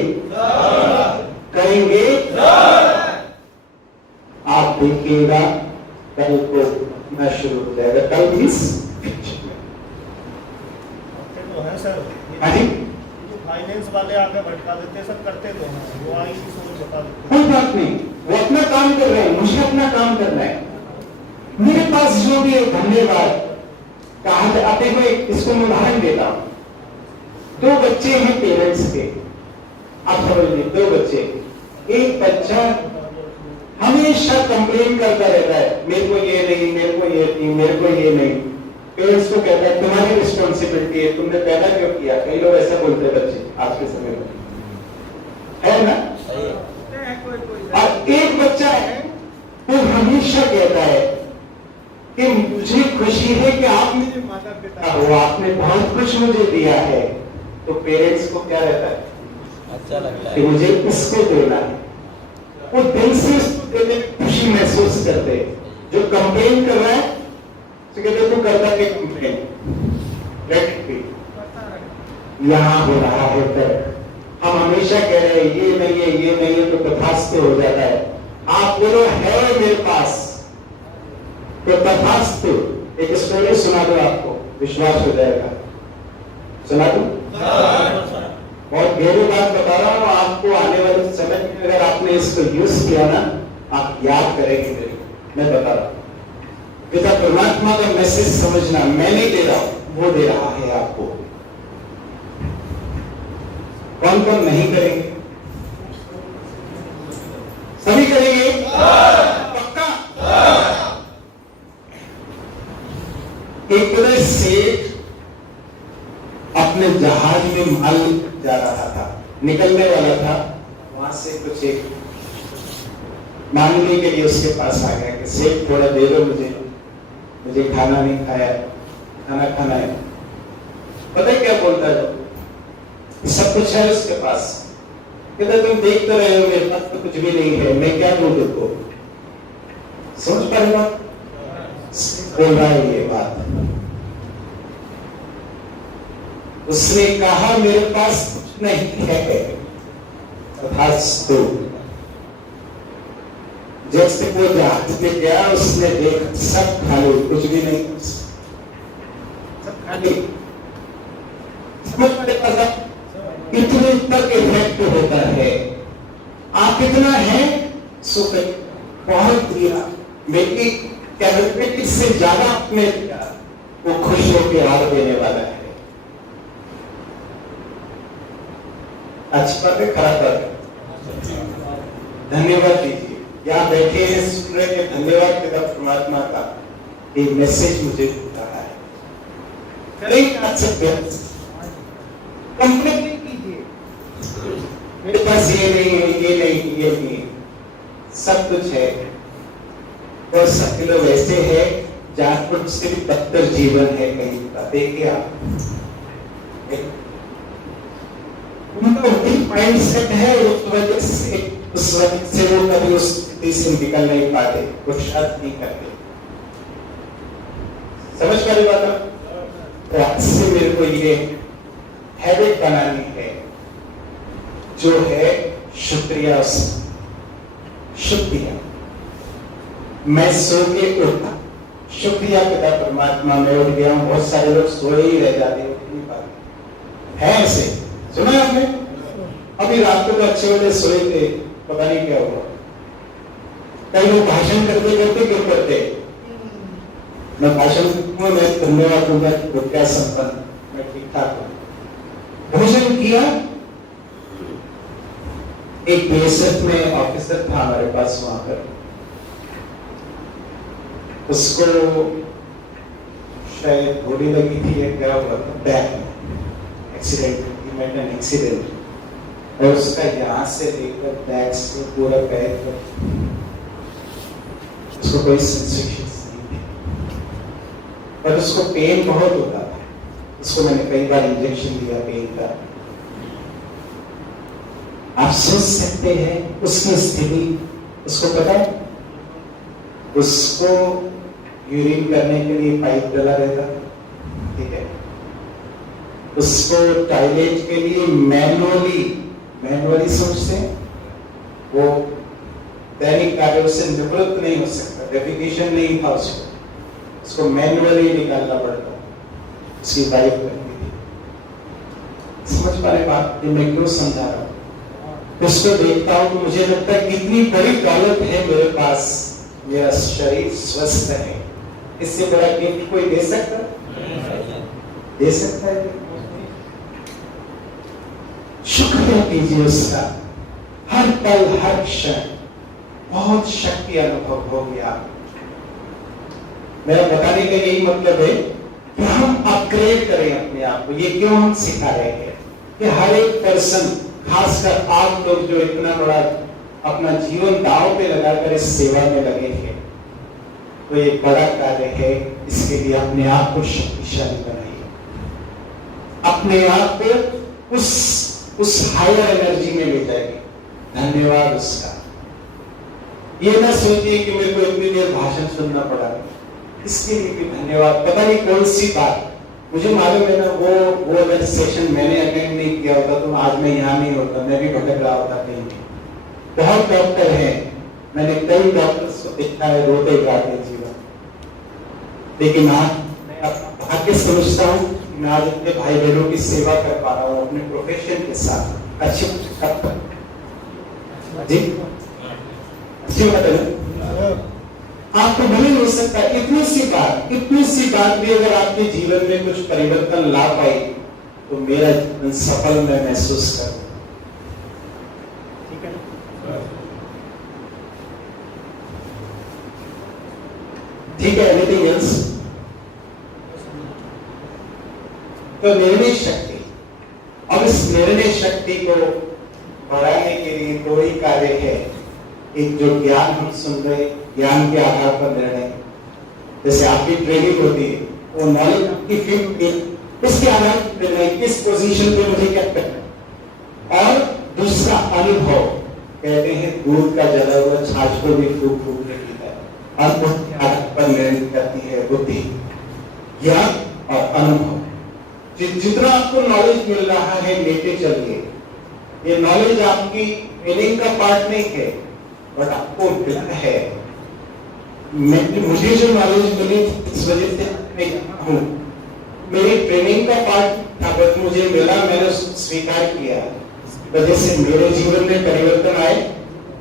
करेंगे, आप देखिएगा कल को ना शुरू हो जाएगा। कल भी तो है सर, जो फाइनेंस वाले आगे भटका देते सब करते तो हैं, वो आई सोच बता देते। कोई बात नहीं, वो अपना काम कर रहे हैं, मुझे अपना काम करना है। मेरे पास जो भी है धन्यवाद कहा। आप देखो, इसको मैं उदाहरण देता हूं। दो बच्चे हैं पेरेंट्स के, आप समझ लीजिए, दो बच्चे, एक बच्चा हमेशा कंप्लेन करता रहता है, मेरे को ये नहीं, मेरे को ये नहीं, मेरे को ये नहीं। पेरेंट्स को कहता है तुम्हारी रिस्पॉन्सिबिलिटी है, तुमने पैदा क्यों किया। कई लोग ऐसा बोलते हैं बच्चे आज के समय में, है ना। और एक बच्चा है वो हमेशा कहता है कि मुझे खुशी है कि आप मेरे माता पिता हो, आपने बहुत कुछ मुझे दिया है। तो पेरेंट्स को क्या रहता है, अच्छा लगता कि है मुझे इसको देना है, वो दिल से इसको देने में खुशी महसूस करते हैं। जो कंप्लेन कर रहा है तो कहते तू करता है कंप्लेन, लेट इट बी। यहाँ हो रहा है तर्क, हम हमेशा कह रहे हैं ये नहीं है, ये नहीं है, तो तथास्तु हो जाता है। आप बोलो है मेरे पास, तो तथास्तु। एक स्टोरी सुना दो, आपको विश्वास हो जाएगा। सुना दो, बहुत गहरी बात बता रहा हूं आपको। आने वाले समय में अगर आपने इसको यूज किया ना, आप याद करेंगे मेरी, मैं बता रहा हूं। पिता परमात्मा का मैसेज समझना, मैं नहीं दे रहा हूं, वो दे रहा है आपको। कौन कौन नहीं करेंगे? सभी करेंगे पक्का। एक तरह सेठ अपने जहाज में माल जा रहा था, निकलने वाला था, वहां से कुछ एक मांगने के लिए उसके पास आ गया कि सेठ थोड़ा दे दो मुझे खाना नहीं खाया, खाना खाना है। पता है क्या बोलता है, सब कुछ है उसके पास, कहता तुम देख तो रहे हो मेरे पास तो कुछ भी नहीं है, मैं क्या दूं तुमको। समझ पा रहे हो, बोल रहा है ये बात। उसने कहा मेरे पास कुछ नहीं है, तथास्तु। जैसे वो जहाज में गया, उसने देखा सब खाली, कुछ भी नहीं, सब खाली। समझ पा रहे, इतने तक इफेक्ट होता है। आप कितना है सो बहुत दिया, मेरी कैपेबिलिटी से ज्यादा आपने दिया, वो खुश होकर और देने वाला है। अच्छी बात है, खराब बात है? धन्यवाद दीजिए, यहाँ बैठे हैं सुन रहे हैं, धन्यवाद पिता परमात्मा का, ये मैसेज मुझे मिल रहा है। नहीं कर सकते, कंप्लेन नहीं कीजिए मेरे पास ये नहीं है, ये नहीं, ये नहीं, सब कुछ है। और सब लोग ऐसे हैं जहां पर उससे भी बदतर जीवन है कहीं का। देखिए आप, उनका वही माइंडसेट है, उस वजह से वो कभी उस स्थिति से निकल नहीं पाते, वो शायद नहीं करते। समझ पा रहे बात? तो आज से मेरे को ये हैबिट बनानी है, जो है शुक्रिया। शुक्रिया, मैं सो के उठा, शुक्रिया पिता परमात्मा, मैं उठ गया हूं। बहुत सारे लोग सोए ही रह जाते हैं ऐसे, सुना है आपने? अभी रात को तो अच्छे वाले सोए थे, पता नहीं क्या हुआ। कई लोग भाषण करते करते क्यों करते, मैं भाषण में मैं धन्यवाद दूंगा, क्या संपन्न, मैं ठीक ठाक हूं। भोजन किया, एक बीएसएफ में ऑफिसर था हमारे पास, वहां पर उसको शायद गोली लगी थी या क्या हुआ था, बैक में एक्सीडेंट, एक्सीडेंट, और उसका यहाँ से लेकर बैक से पूरा पैर तक उसको कोई सेंसेशन नहीं थी, पर उसको पेन बहुत होता था। उसको मैंने कई बार इंजेक्शन दिया पेन का। आप सोच सकते हैं उसकी स्थिति, उसको पता है, उसको यूरिन करने के लिए पाइप डला रहता, ठीक है, उसको टॉयलेट के लिए मैनुअली सोचते हैं, वो दैनिक कार्यों से निवृत्त नहीं हो सकता, डेफिकेशन नहीं था उसको मैनुअली निकालना पड़ता, उसकी वाइफ करती थी। समझ पा रहे बात, ये मैं क्यों समझा रहा हूं? उसको देखता हूं तो मुझे लगता है कितनी बड़ी दौलत है मेरे पास, मेरा शरीर स्वस्थ है, इससे बड़ा गिफ्ट कोई दे सकता है? कीजिए उसका, हर पल हर क्षण बहुत शक्ति अनुभव होगी आप। मेरा बताने का यही मतलब है कि हम अपग्रेड करें अपने आप को। ये क्यों हम सिखा रहे हैं कि हर एक पर्सन, खासकर आप लोग जो इतना बड़ा अपना जीवन दांव पे लगाकर इस सेवा में लगे हैं, तो ये बड़ा कार्य है। इसके लिए अपने आप को शक्तिशाली बनाइए, अपने आप को उस हायर एनर्जी में ले जाइए। धन्यवाद उसका। ये ना सोचिए कि मेरे को इतनी देर भाषण सुनना पड़ा, इसके लिए भी धन्यवाद। पता नहीं कौन सी बात, मुझे मालूम है ना, वो अगर सेशन मैंने अटेंड नहीं किया होता तो आज मैं यहाँ नहीं होता, मैं भी भटक रहा होता कहीं। बहुत डॉक्टर हैं, मैंने कई डॉक्टर्स को देखा है रोते गाते जीवन, लेकिन आज मैं भाग्य समझता हूँ कि मैं आज अपने भाई बहनों की सेवा कर पा रहा हूँ अपने प्रोफेशन के साथ। अच्छी जी, अच्छी बात है। आपको भले हो सकता है इतनी सी बात भी अगर आपके जीवन में कुछ परिवर्तन ला पाई तो मेरा जीवन सफल मैं महसूस करूं। ठीक है ना? ठीक है, एनीथिंग एल्स? तो निर्णय शक्ति, अब इस निर्णय शक्ति को बढ़ाने के लिए दो ही कार्य है। एक जो ज्ञान हम सुन रहे, ज्ञान के आधार पर निर्णय, जैसे आपकी ट्रेनिंग होती है, वो नॉलेज आपकी फील्ड में, इसके आधार पर निर्णय, किस पोजीशन पे मुझे क्या करना है। और दूसरा अनुभव, कहते हैं दूध का जला हुआ छाछ को भी फूक फूक के पीता है। अनुभव के आधार पर निर्णय करती है बुद्धि, ज्ञान और अनुभव। जितना आपको नॉलेज मिल रहा है लेते चलिए। ये नॉलेज आपकी ट्रेनिंग का पार्ट नहीं है, बट आपको मिला है। मुझे जो नॉलेज मिली इस वजह से मैं यहाँ हूँ, मेरी ट्रेनिंग का पार्ट था, बट मुझे मिला, मैंने स्वीकार किया, वजह से मेरे जीवन में परिवर्तन आए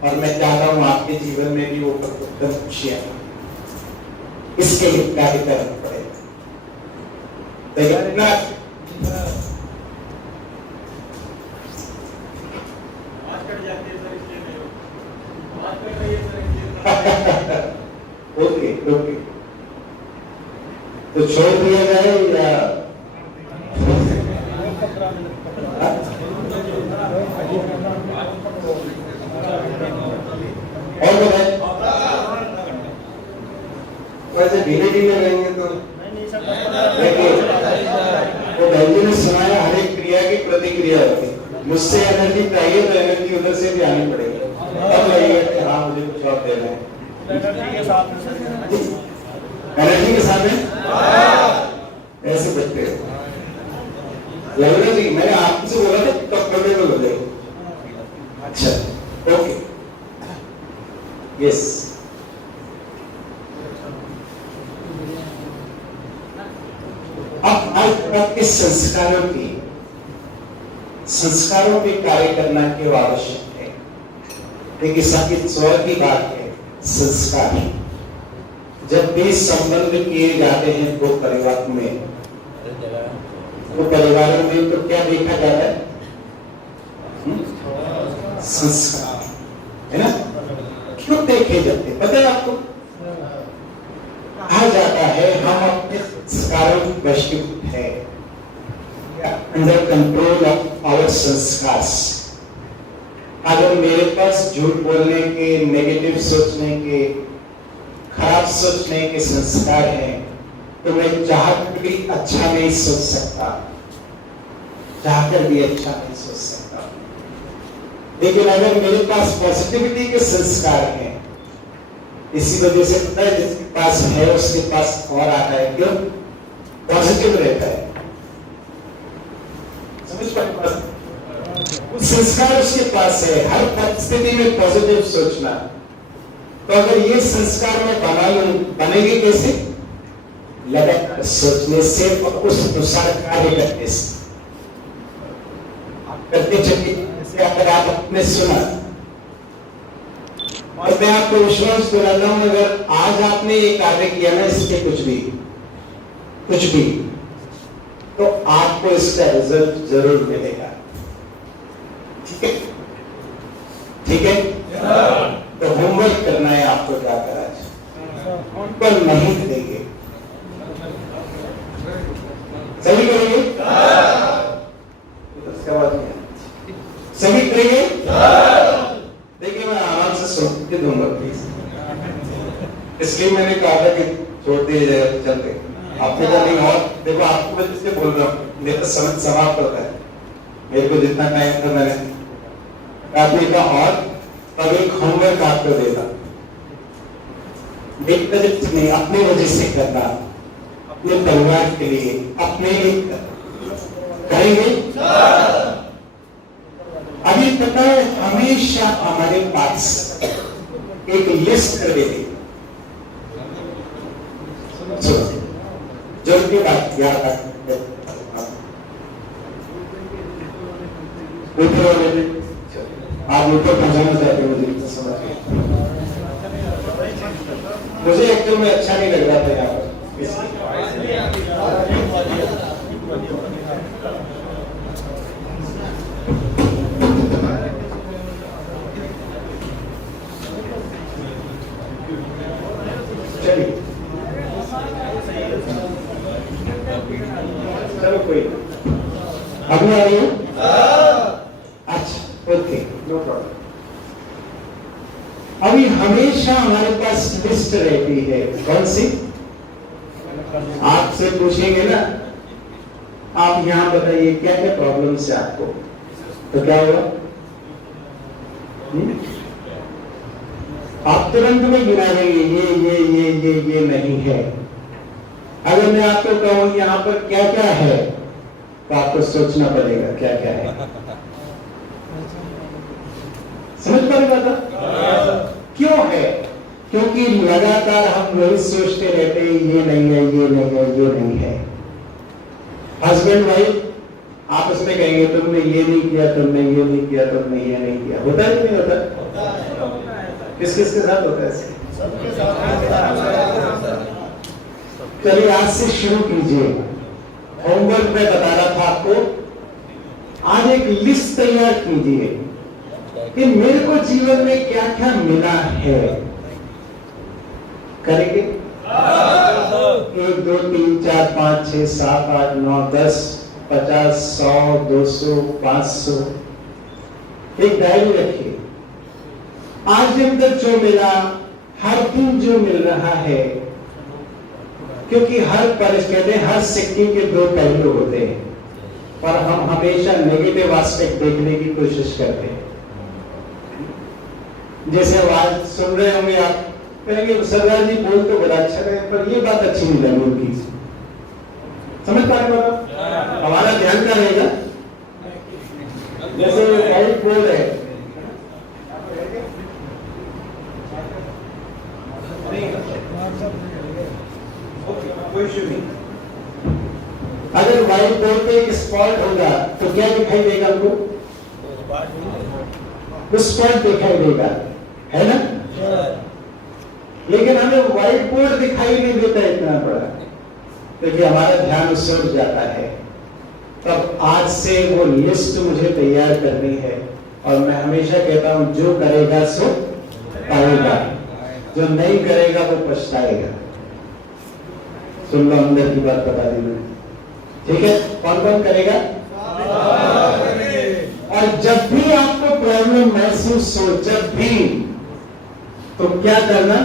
और मैं चाहता हूँ आपके जीवन में भी वो परिवर्तन खुशियां। इसके लिए कार्य करना पड़ेगा। ओके ओके, तो छोड़ दिया जाए या और बताए? वैसे धीरे धीरे रहेंगे तो देखिए, वो बहन जी ने सुनाया हर एक क्रिया की प्रतिक्रिया होती है। मुझसे एनर्जी चाहिए तो एनर्जी उधर से भी आनी पड़ेगी। अब लगेगा कि हाँ मुझे कुछ और देना है। एनर्जी के साथ में ऐसे बचते हो लगना जी। मैंने आपसे बोला था कंफर्टेबल हो जाए। अच्छा ओके, यस। अब आपके संस्कारों पे कार्य करना क्यों आवश्यक है? देखिए, सबकी स्वर की बात है। संस्कार जब भी संबंध किए जाते हैं दो परिवार में, तो परिवारों में तो क्या देखा जाता है? संस्कार, है ना? क्यों देखे जाते हैं पता है आपको? कहा जाता है हम अपने संस्कारों की वशीभूत है, अंडर कंट्रोल ऑफ आवर संस्कार। अगर मेरे पास झूठ बोलने के, नेगेटिव सोचने के, खराब सोचने के संस्कार हैं, तो मैं चाहकर भी अच्छा नहीं सोच सकता, चाहकर भी अच्छा नहीं सोच सकता। लेकिन अगर मेरे पास पॉजिटिविटी के संस्कार हैं, इसी वजह से पता है जिसके पास है उसके पास और आता है। क्यों? पॉजिटिव रहता है। समझ पाए? संस्कार उसके पास है, हर परिस्थिति में पॉजिटिव सोचना। तो अगर ये संस्कार मैं बना लूं, बनेगी कैसे? लगातार सोचने से और उस अनुसार कार्य करने से। आप करते चलिए। अगर आप अपने सुना, और मैं आपको विश्वास दिलाता हूं, अगर आज आपने ये कार्य किया ना, इसके कुछ भी तो आपको इसका रिजल्ट जरूर मिलेगा। ठीक है? तो होमवर्क करना है आपको, क्या करा है, पर नहीं करेंगे, सभी करेंगे, सभी करेंगे। देखिए मैं आराम से सुन के दूंगा प्लीज, इसलिए मैंने कहा था कि छोड़ दिया जाए तो चलते। आपने कहा नहीं, और देखो आपको मैं जिससे बोल रहा हूँ, मेरा तो समय समाप्त होता है, मेरे को जितना टाइम था मैंने आपने कहा, और तब एक होमवर्क आपको देगा, एक तरफ नहीं, अपने वजह से करना, अपने परिवार के लिए, अपने लिए करेंगे। अभी पता है, हमेशा हमारे पास एक लिस्ट कर देते, जो की बात याद रखते, आप ऊपर पहुंचाना चाहते हो, मुझे समझ गए। मुझे एक्चुअल में अच्छा नहीं लग रहा था यहाँ पर, चलिए चलो कोई अभी आ रही हो? अच्छा ओके, नो प्रॉब्लम। अभी हमेशा हमारे पास लिस्ट रहती है, कौन सी? आपसे पूछेंगे ना, आप यहां बताइए क्या क्या प्रॉब्लम्स है आपको, तो क्या होगा? आप तुरंत में गिना देंगे, ये नहीं है। अगर मैं आपको कहूं यहां पर क्या क्या है, तो आपको सोचना पड़ेगा क्या क्या है। समझ पा रहे बात? क्यों है? क्योंकि लगातार हम वही सोचते रहते हैं, ये नहीं है, ये नहीं है, ये नहीं है। हस्बैंड वाइफ आपस में कहेंगे, तुमने ये नहीं किया, तुमने ये नहीं किया, तुमने ये नहीं किया। होता है कि नहीं होता? किस किस के साथ होता है? सबके साथ। चलिए आज से शुरू कीजिए। होमवर्क में बता रहा था आपको, आज एक लिस्ट तैयार कीजिए कि मेरे को जीवन में क्या क्या मिला है। करेंगे? 1 2 3 4 5 6 7 8 9 10 50 100 200 500 एक डायरी रखिए। आज दिन तक जो मिला, हर दिन जो मिल रहा है, क्योंकि कहते हैं हर सिक्के के 2 पहलू होते हैं, पर हम हमेशा नेगेटिव एस्पेक्ट देखने की कोशिश करते हैं। जैसे आवाज सुन रहे होंगे आप, कहेंगे सरदार जी बोल तो बड़ा अच्छा है, पर ये बात अच्छी नहीं लगी उनकी। समझ पा रहे हो? हमारा ध्यान क्या रहेगा? जैसे वाइट बोर्ड है, कोई इश्यू नहीं। अगर व्हाइट बोर्ड पे एक स्पॉट होगा तो क्या दिखाई देगा हमको? स्पॉट दिखाई देगा, है ना? लेकिन हमें व्हाइट बोर्ड दिखाई नहीं देता इतना बड़ा, क्योंकि हमारा ध्यान उससे उठ जाता है। तब आज से वो लिस्ट मुझे तैयार करनी है, और मैं हमेशा कहता हूं, जो करेगा सो पाएगा, जो नहीं करेगा वो पछताएगा। सुन लो, अंदर की बात बता दी मैंने, ठीक है? कौन कौन करेगा? और जब भी आपको प्रॉब्लम महसूस हो, जब भी, तो क्या करना?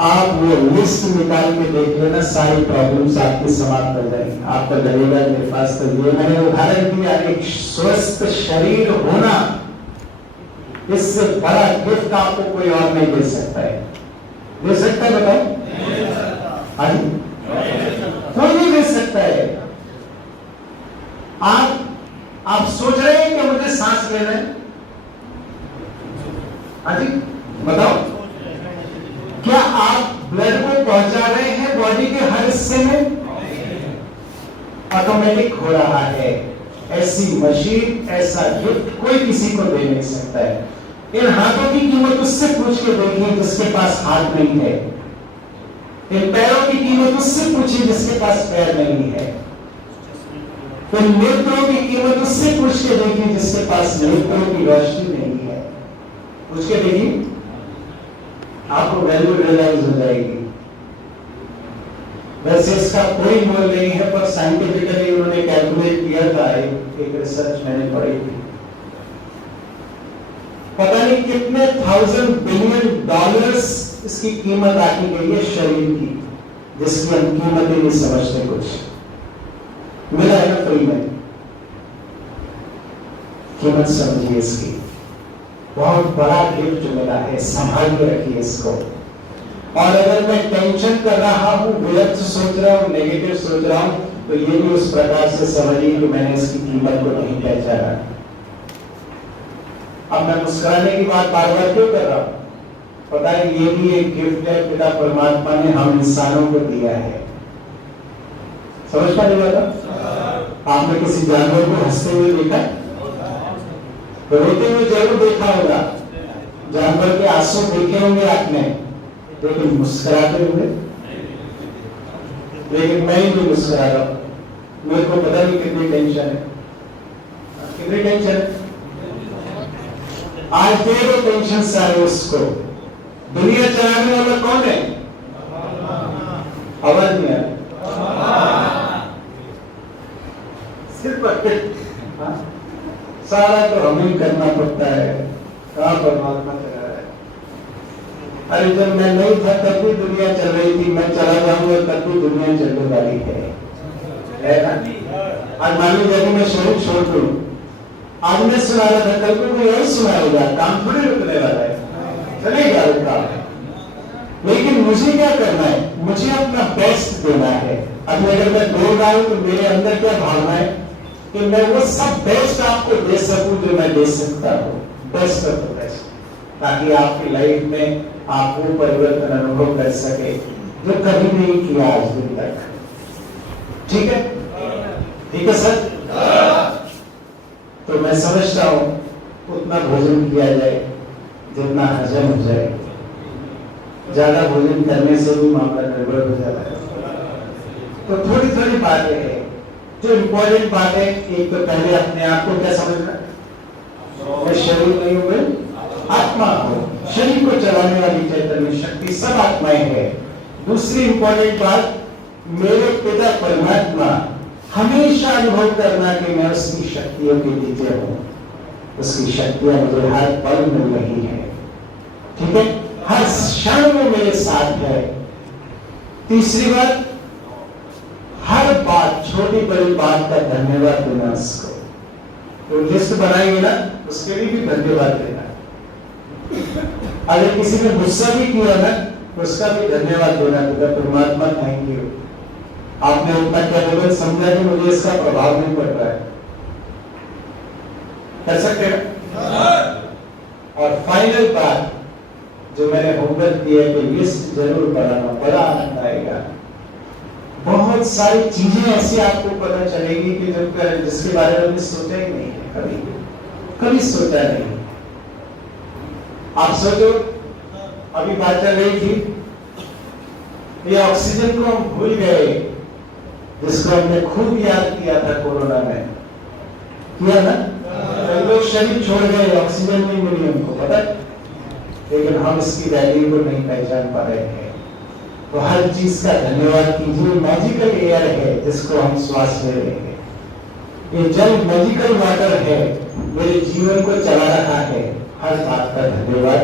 आप वो लिस्ट निकाल के देख लेना, सारी प्रॉब्लम्स आपकी समाप्त हो जाएंगी। आपको लगेगा मेरे पास तो ये, मैंने उदाहरण दिया, एक स्वस्थ शरीर होना, इससे बड़ा गिफ्ट आपको कोई और नहीं दे सकता है। दे सकता है? बताओ। हाँ जी, कोई नहीं दे सकता है। आप सोच रहे हैं कि मुझे सांस लेना है? हाँ जी, बताओ। क्या आप ब्लड को पहुंचा रहे हैं बॉडी के हर हिस्से में? ऑटोमेटिक हो रहा है। ऐसी मशीन, ऐसा गिफ्ट कोई किसी को दे नहीं सकता है। इन हाथों की कीमत उससे पूछ के देखिए जिसके पास हाथ नहीं है। इन पैरों की कीमत उससे पूछिए जिसके पास पैर नहीं है। तो नेत्रों की कीमत उससे पूछ के देखिए जिसके पास नेत्रों की रोशनी नहीं है, पूछ के देखिए, आपको वैल्यू रियलाइज हो जाएगी। वैसे इसका कोई मोल नहीं है, पर साइंटिफिकली उन्होंने कैलकुलेट किया था, एक रिसर्च मैंने पढ़ी थी, पता नहीं कितने $1000 बिलियन इसकी कीमत आकी गई है शरीर की, जिसकी हम कीमत ही नहीं समझते। कुछ मिला है ना फ्री में, कीमत समझिए इसकी, बहुत बड़ा गिफ्ट मिला है, संभाल के रखिए इसको। और अगर मैं टेंशन कर रहा हूं, व्यर्थ सोच रहा हूं, नेगेटिव सोच रहा हूं, तो ये भी उस प्रकार से समझिए कि मैंने इसकी कीमत को नहीं पहचाना। अब मैं मुस्कुराने की बात बार बार क्यों कर रहा हूं? पता है ये भी एक गिफ्ट है पिता परमात्मा ने हम इंसानों को दिया है। समझ पा नहीं आता? आपने किसी जानवर को हंसते हुए देखा? रोते हुए जरूर देखा होगा, जानवर के आंसू देखे होंगे आपने, लेकिन मुस्कुराते हुए, लेकिन मैं ही भी मुस्कुरा रहा हूं, मेरे को पता नहीं कितनी टेंशन है, कितनी टेंशन है। आज दे दो टेंशन सारे उसको। दुनिया चलाने वाला कौन है? आवाज नहीं आ सिर्फ सारा तो हमें करना पड़ता है, कहाँ परमात्मा चला रहा है। अरे जब मैं नहीं था तब भी दुनिया चल रही थी, मैं चला जाऊंगा तब भी दुनिया चलने वाली है ना? आज मान लीजिए मैं शरीर छोड़ दूं, आज मैं सुना रहा था, कल को कोई और सुनाएगा, काम थोड़ी रुकने वाला है, चलेगा वो काम। लेकिन मुझे क्या करना है? मुझे अपना बेस्ट देना है। अब अगर मैं दौड़ रहा हूं तो मेरे अंदर क्या भावना है कि मैं वो सब बेस्ट आपको दे सकूं जो मैं दे सकता हूं, बेस्ट ऑफ द बेस्ट, ताकि आपकी लाइफ में आप वो परिवर्तन अनुभव कर सके जो कभी नहीं किया आज दिन तक। ठीक है? ठीक है सर? तो मैं समझता हूं उतना भोजन किया जाए जितना हजम हो जाए, ज्यादा भोजन करने से भी मामला गड़बड़ हो जाता है। तो थोड़ी थोड़ी बातें हैं जो इंपॉर्टेंट बात है। एक तो पहले अपने आप को क्या समझना, मैं शरीर नहीं हूं, आत्मा हूं, शरीर को चलाने वाली चैतन्य शक्ति सब आत्माएं है। दूसरी इंपॉर्टेंट बात, मेरे पिता परमात्मा हमेशा अनुभव करना कि मैं उसकी शक्तियों के नीचे हूं, उसकी शक्तियां मुझे हर पल मिल रही है। ठीक है? हर क्षण में मेरे साथ है। तीसरी बात, हर बात, छोटी बड़ी बात का धन्यवाद देना उसको। तो लिस्ट बनाएंगे ना, उसके लिए भी धन्यवाद देना। अगर किसी ने गुस्सा भी किया ना, उसका भी धन्यवाद देना, पिता परमात्मा थैंक यू, आपने उतना कैपेबल समझा कि मुझे इसका प्रभाव नहीं पड़ रहा है। कर सकते हैं? और फाइनल बात जो मैंने होमवर्क दिया कि लिस्ट जरूर बनाना, बड़ा आनंद आएगा। बहुत सारी चीजें ऐसी आपको पता चलेगी कि जिसके बारे में आपने सोचा ही नहीं है, कभी सोचा नहीं। आप सोचो, अभी बात चल रही थी, ये ऑक्सीजन को हम भूल गए, जिसको हमने खूब याद किया था कोरोना में, किया ना? कई लोग शरीर छोड़ गए, ऑक्सीजन नहीं मिली हमको, पता है? लेकिन हम इसकी वैल्यू को नहीं पहचान पा रहे हैं। तो हर चीज का धन्यवाद कीजिए। मैजिकल एयर है जिसको हम श्वास ले रहे हैं, ये जल मैजिकल वाटर है, मेरे जीवन को चला रहा है, हर बात का धन्यवाद।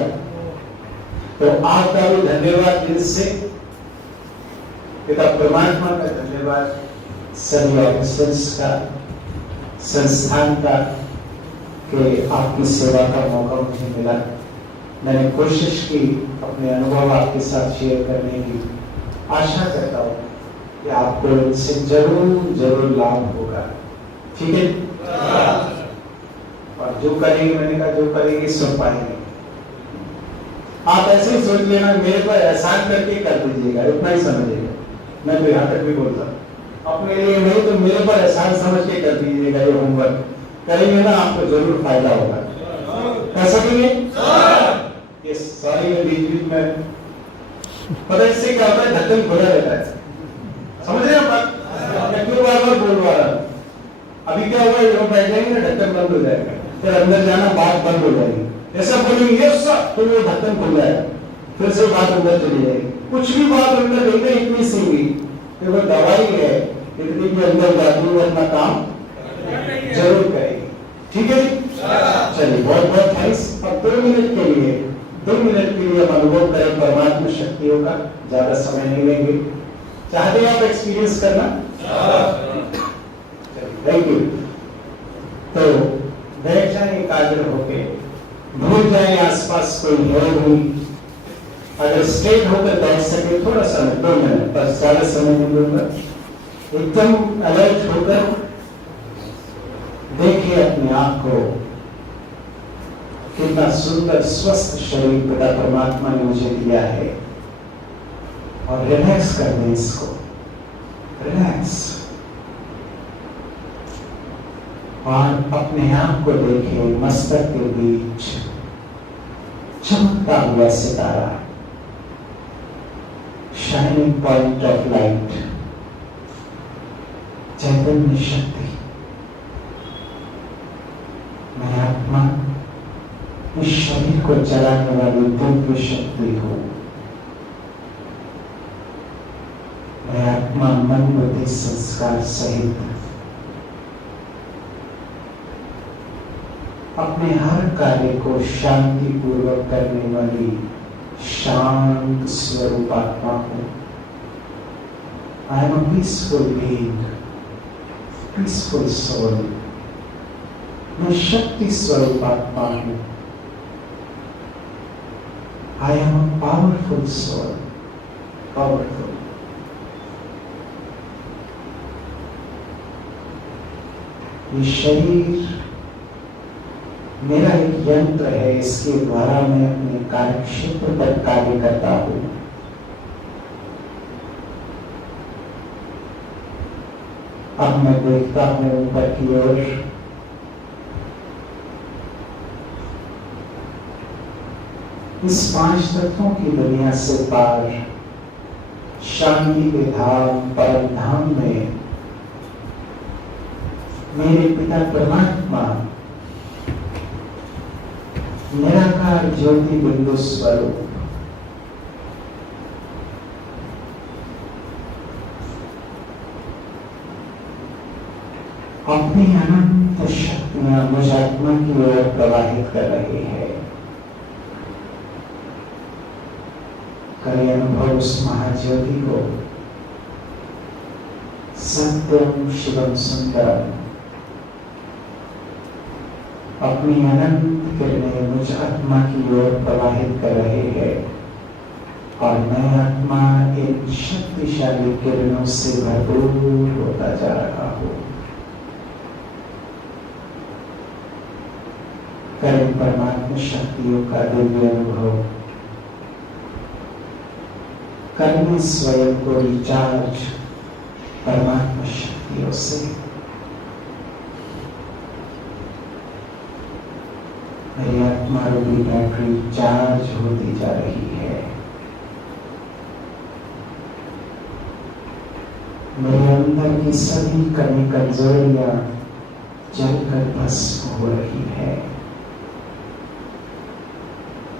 तो आपका भी धन्यवाद दिल से, पिता परमात्मा का धन्यवाद, सभी ऑफिसर्स का, संस्थान का, कि आपकी सेवा का मौका मुझे मिला। मैंने कोशिश की अपने अनुभव आपके साथ शेयर करने की। आशा करता हूँ कि आपको इनसे जरूर लाभ होगा। ठीक है? और जो करेंगे, मैंने कहा जो करेंगे सब पाएंगे। आप ऐसे ही सोच लेना, मेरे पर एहसान करके कर दीजिएगा, इतना ही समझिएगा। मैं तो यहाँ तक भी बोलता, अपने लिए नहीं तो मेरे पर एहसान समझ के कर दीजिएगा। ये होमवर्क करेंगे ना, आपको जरूर फायदा होगा। कर सकेंगे? ये सारी में बीच में पता है इससे क्या होता है, ढक्कन खुला रहता है। समझ रहे हैं आप बात? मैं क्यों बार बार बोल रहा हूं? अभी क्या हुआ, ये बैठ जाएंगे ना, ढक्कन बंद हो जाएगा, फिर अंदर जाना, बात बंद हो जाएगी। ऐसा बोलेंगे ये सब, तो वो ढक्कन खुल जाएगा, फिर से बात अंदर चली जाएगी। कुछ भी बात अंदर नहीं है, इतनी सी भी, ये वो दवाई है, इतनी भी अंदर जाती है, अपना काम जरूर करेगी। ठीक है जी, चलिए बहुत बहुत थैंक्स। अब 2 मिनट के लिए हम अनुभव करें परमात्मा शक्तियों का, ज्यादा समय नहीं लेंगे। चाहते हैं आप एक्सपीरियंस करना? Thank you. तो बैठ जाए एकाग्र होके, भूल जाए आसपास कोई है नहीं। अगर स्ट्रेट होकर बैठ सके थोड़ा समय, 2 मिनट, बस ज्यादा समय नहीं लूंगा। एकदम अलर्ट होकर देखिए अपने आप को, कितना सुंदर स्वस्थ शरीर पिता परमात्मा ने मुझे दिया है, और रिलैक्स कर दें इसको, रिलैक्स, और अपने आप को देखें मस्तक के बीच चमकता हुआ सितारा, शाइनिंग पॉइंट ऑफ लाइट, चैतन्य शक्ति। मैं आत्मा इस शरीर को चलाने वाली दिव्य शक्ति हूं। मैं आत्मा मन बुद्धि संस्कार सहित अपने हर कार्य को शांति पूर्वक करने वाली शांत स्वरूप आत्मा हूं। I am a peaceful being, peaceful soul. मैं शक्ति स्वरूप आत्मा हूं। I am a powerful soul, powerful. ये शरीर मेरा एक यंत्र है, इसके द्वारा मैं अपने कार्य क्षेत्र पर कार्य करता हूं। अब मैं देखता हूं ऊपर की ओर, इस 5 तत्वों की दुनिया से पार शांति के धाम परम धाम में मेरे पिता परमात्मा निराकार ज्योति बिंदु स्वरूप अपनी अनंत शक्तियां मुझ आत्मा की ओर प्रवाहित कर रहे हैं। करें अनुभव उस महाज्योति को, सत्यम शिवम सुंदरम। अपनी अनंत किरणें मुझ आत्मा की ओर प्रवाहित कर रहे हैं, और मैं आत्मा इन शक्तिशाली किरणों से भरपूर होता जा रहा हूं। करें परमात्मा शक्तियों का दिव्य अनुभव, करने स्वयं को रिचार्ज परमात्मा शक्तियों से। मेरी आत्मा रूपी बैटरी चार्ज होती जा रही है। मेरे अंदर की सभी कमी कमजोरियां जलकर भस्म हो रही है।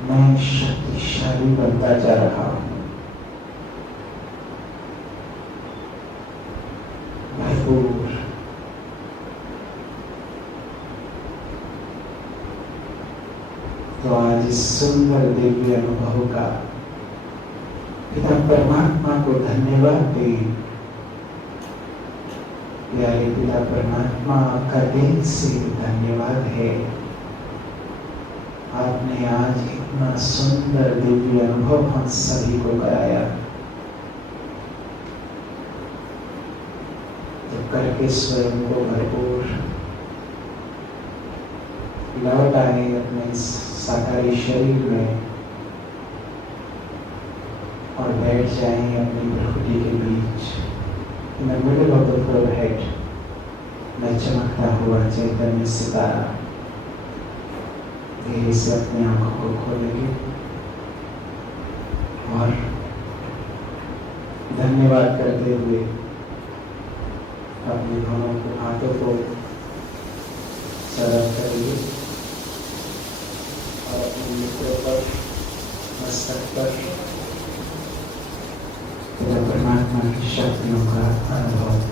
मैं शक्तिशाली बनता जा रहा हूं। भरपूर तो आज इस सुंदर दिव्य अनुभव का पिता परमात्मा को धन्यवाद दें। प्यारे पिता परमात्मा, आपका दिल से धन्यवाद है। आपने आज इतना सुंदर दिव्य अनुभव हम सभी को कराया, तो करके स्वयं को भरपूर लौट आए अपने साकारी शरीर में और बैठ जाएं अपनी प्रकृति के बीच। In the middle of the forehead, मैं चमकता हुआ चैतन्य सितारा धीरे से अपनी आंखों को खोलेंगे और धन्यवाद करते हुए अपने दोनों हाथों को जब परमात्मा की शक्तियों का अनुभव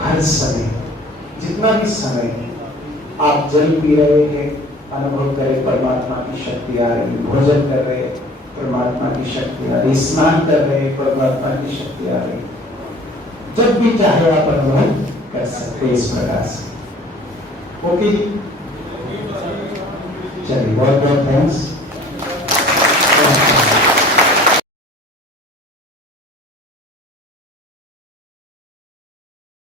हर समय, जितना भी समय आप जल पी रहे हैं, अनुभव करें परमात्मा की शक्ति आ रही, भोजन कर रहे परमात्मा की शक्ति आ रही, स्नान कर रहे परमात्मा की शक्ति आ रही। जब भी चाहे आप अनुभव कर सकते हैं इस प्रकार से। ओके जी, चलिए बहुत बहुत थैंक्स।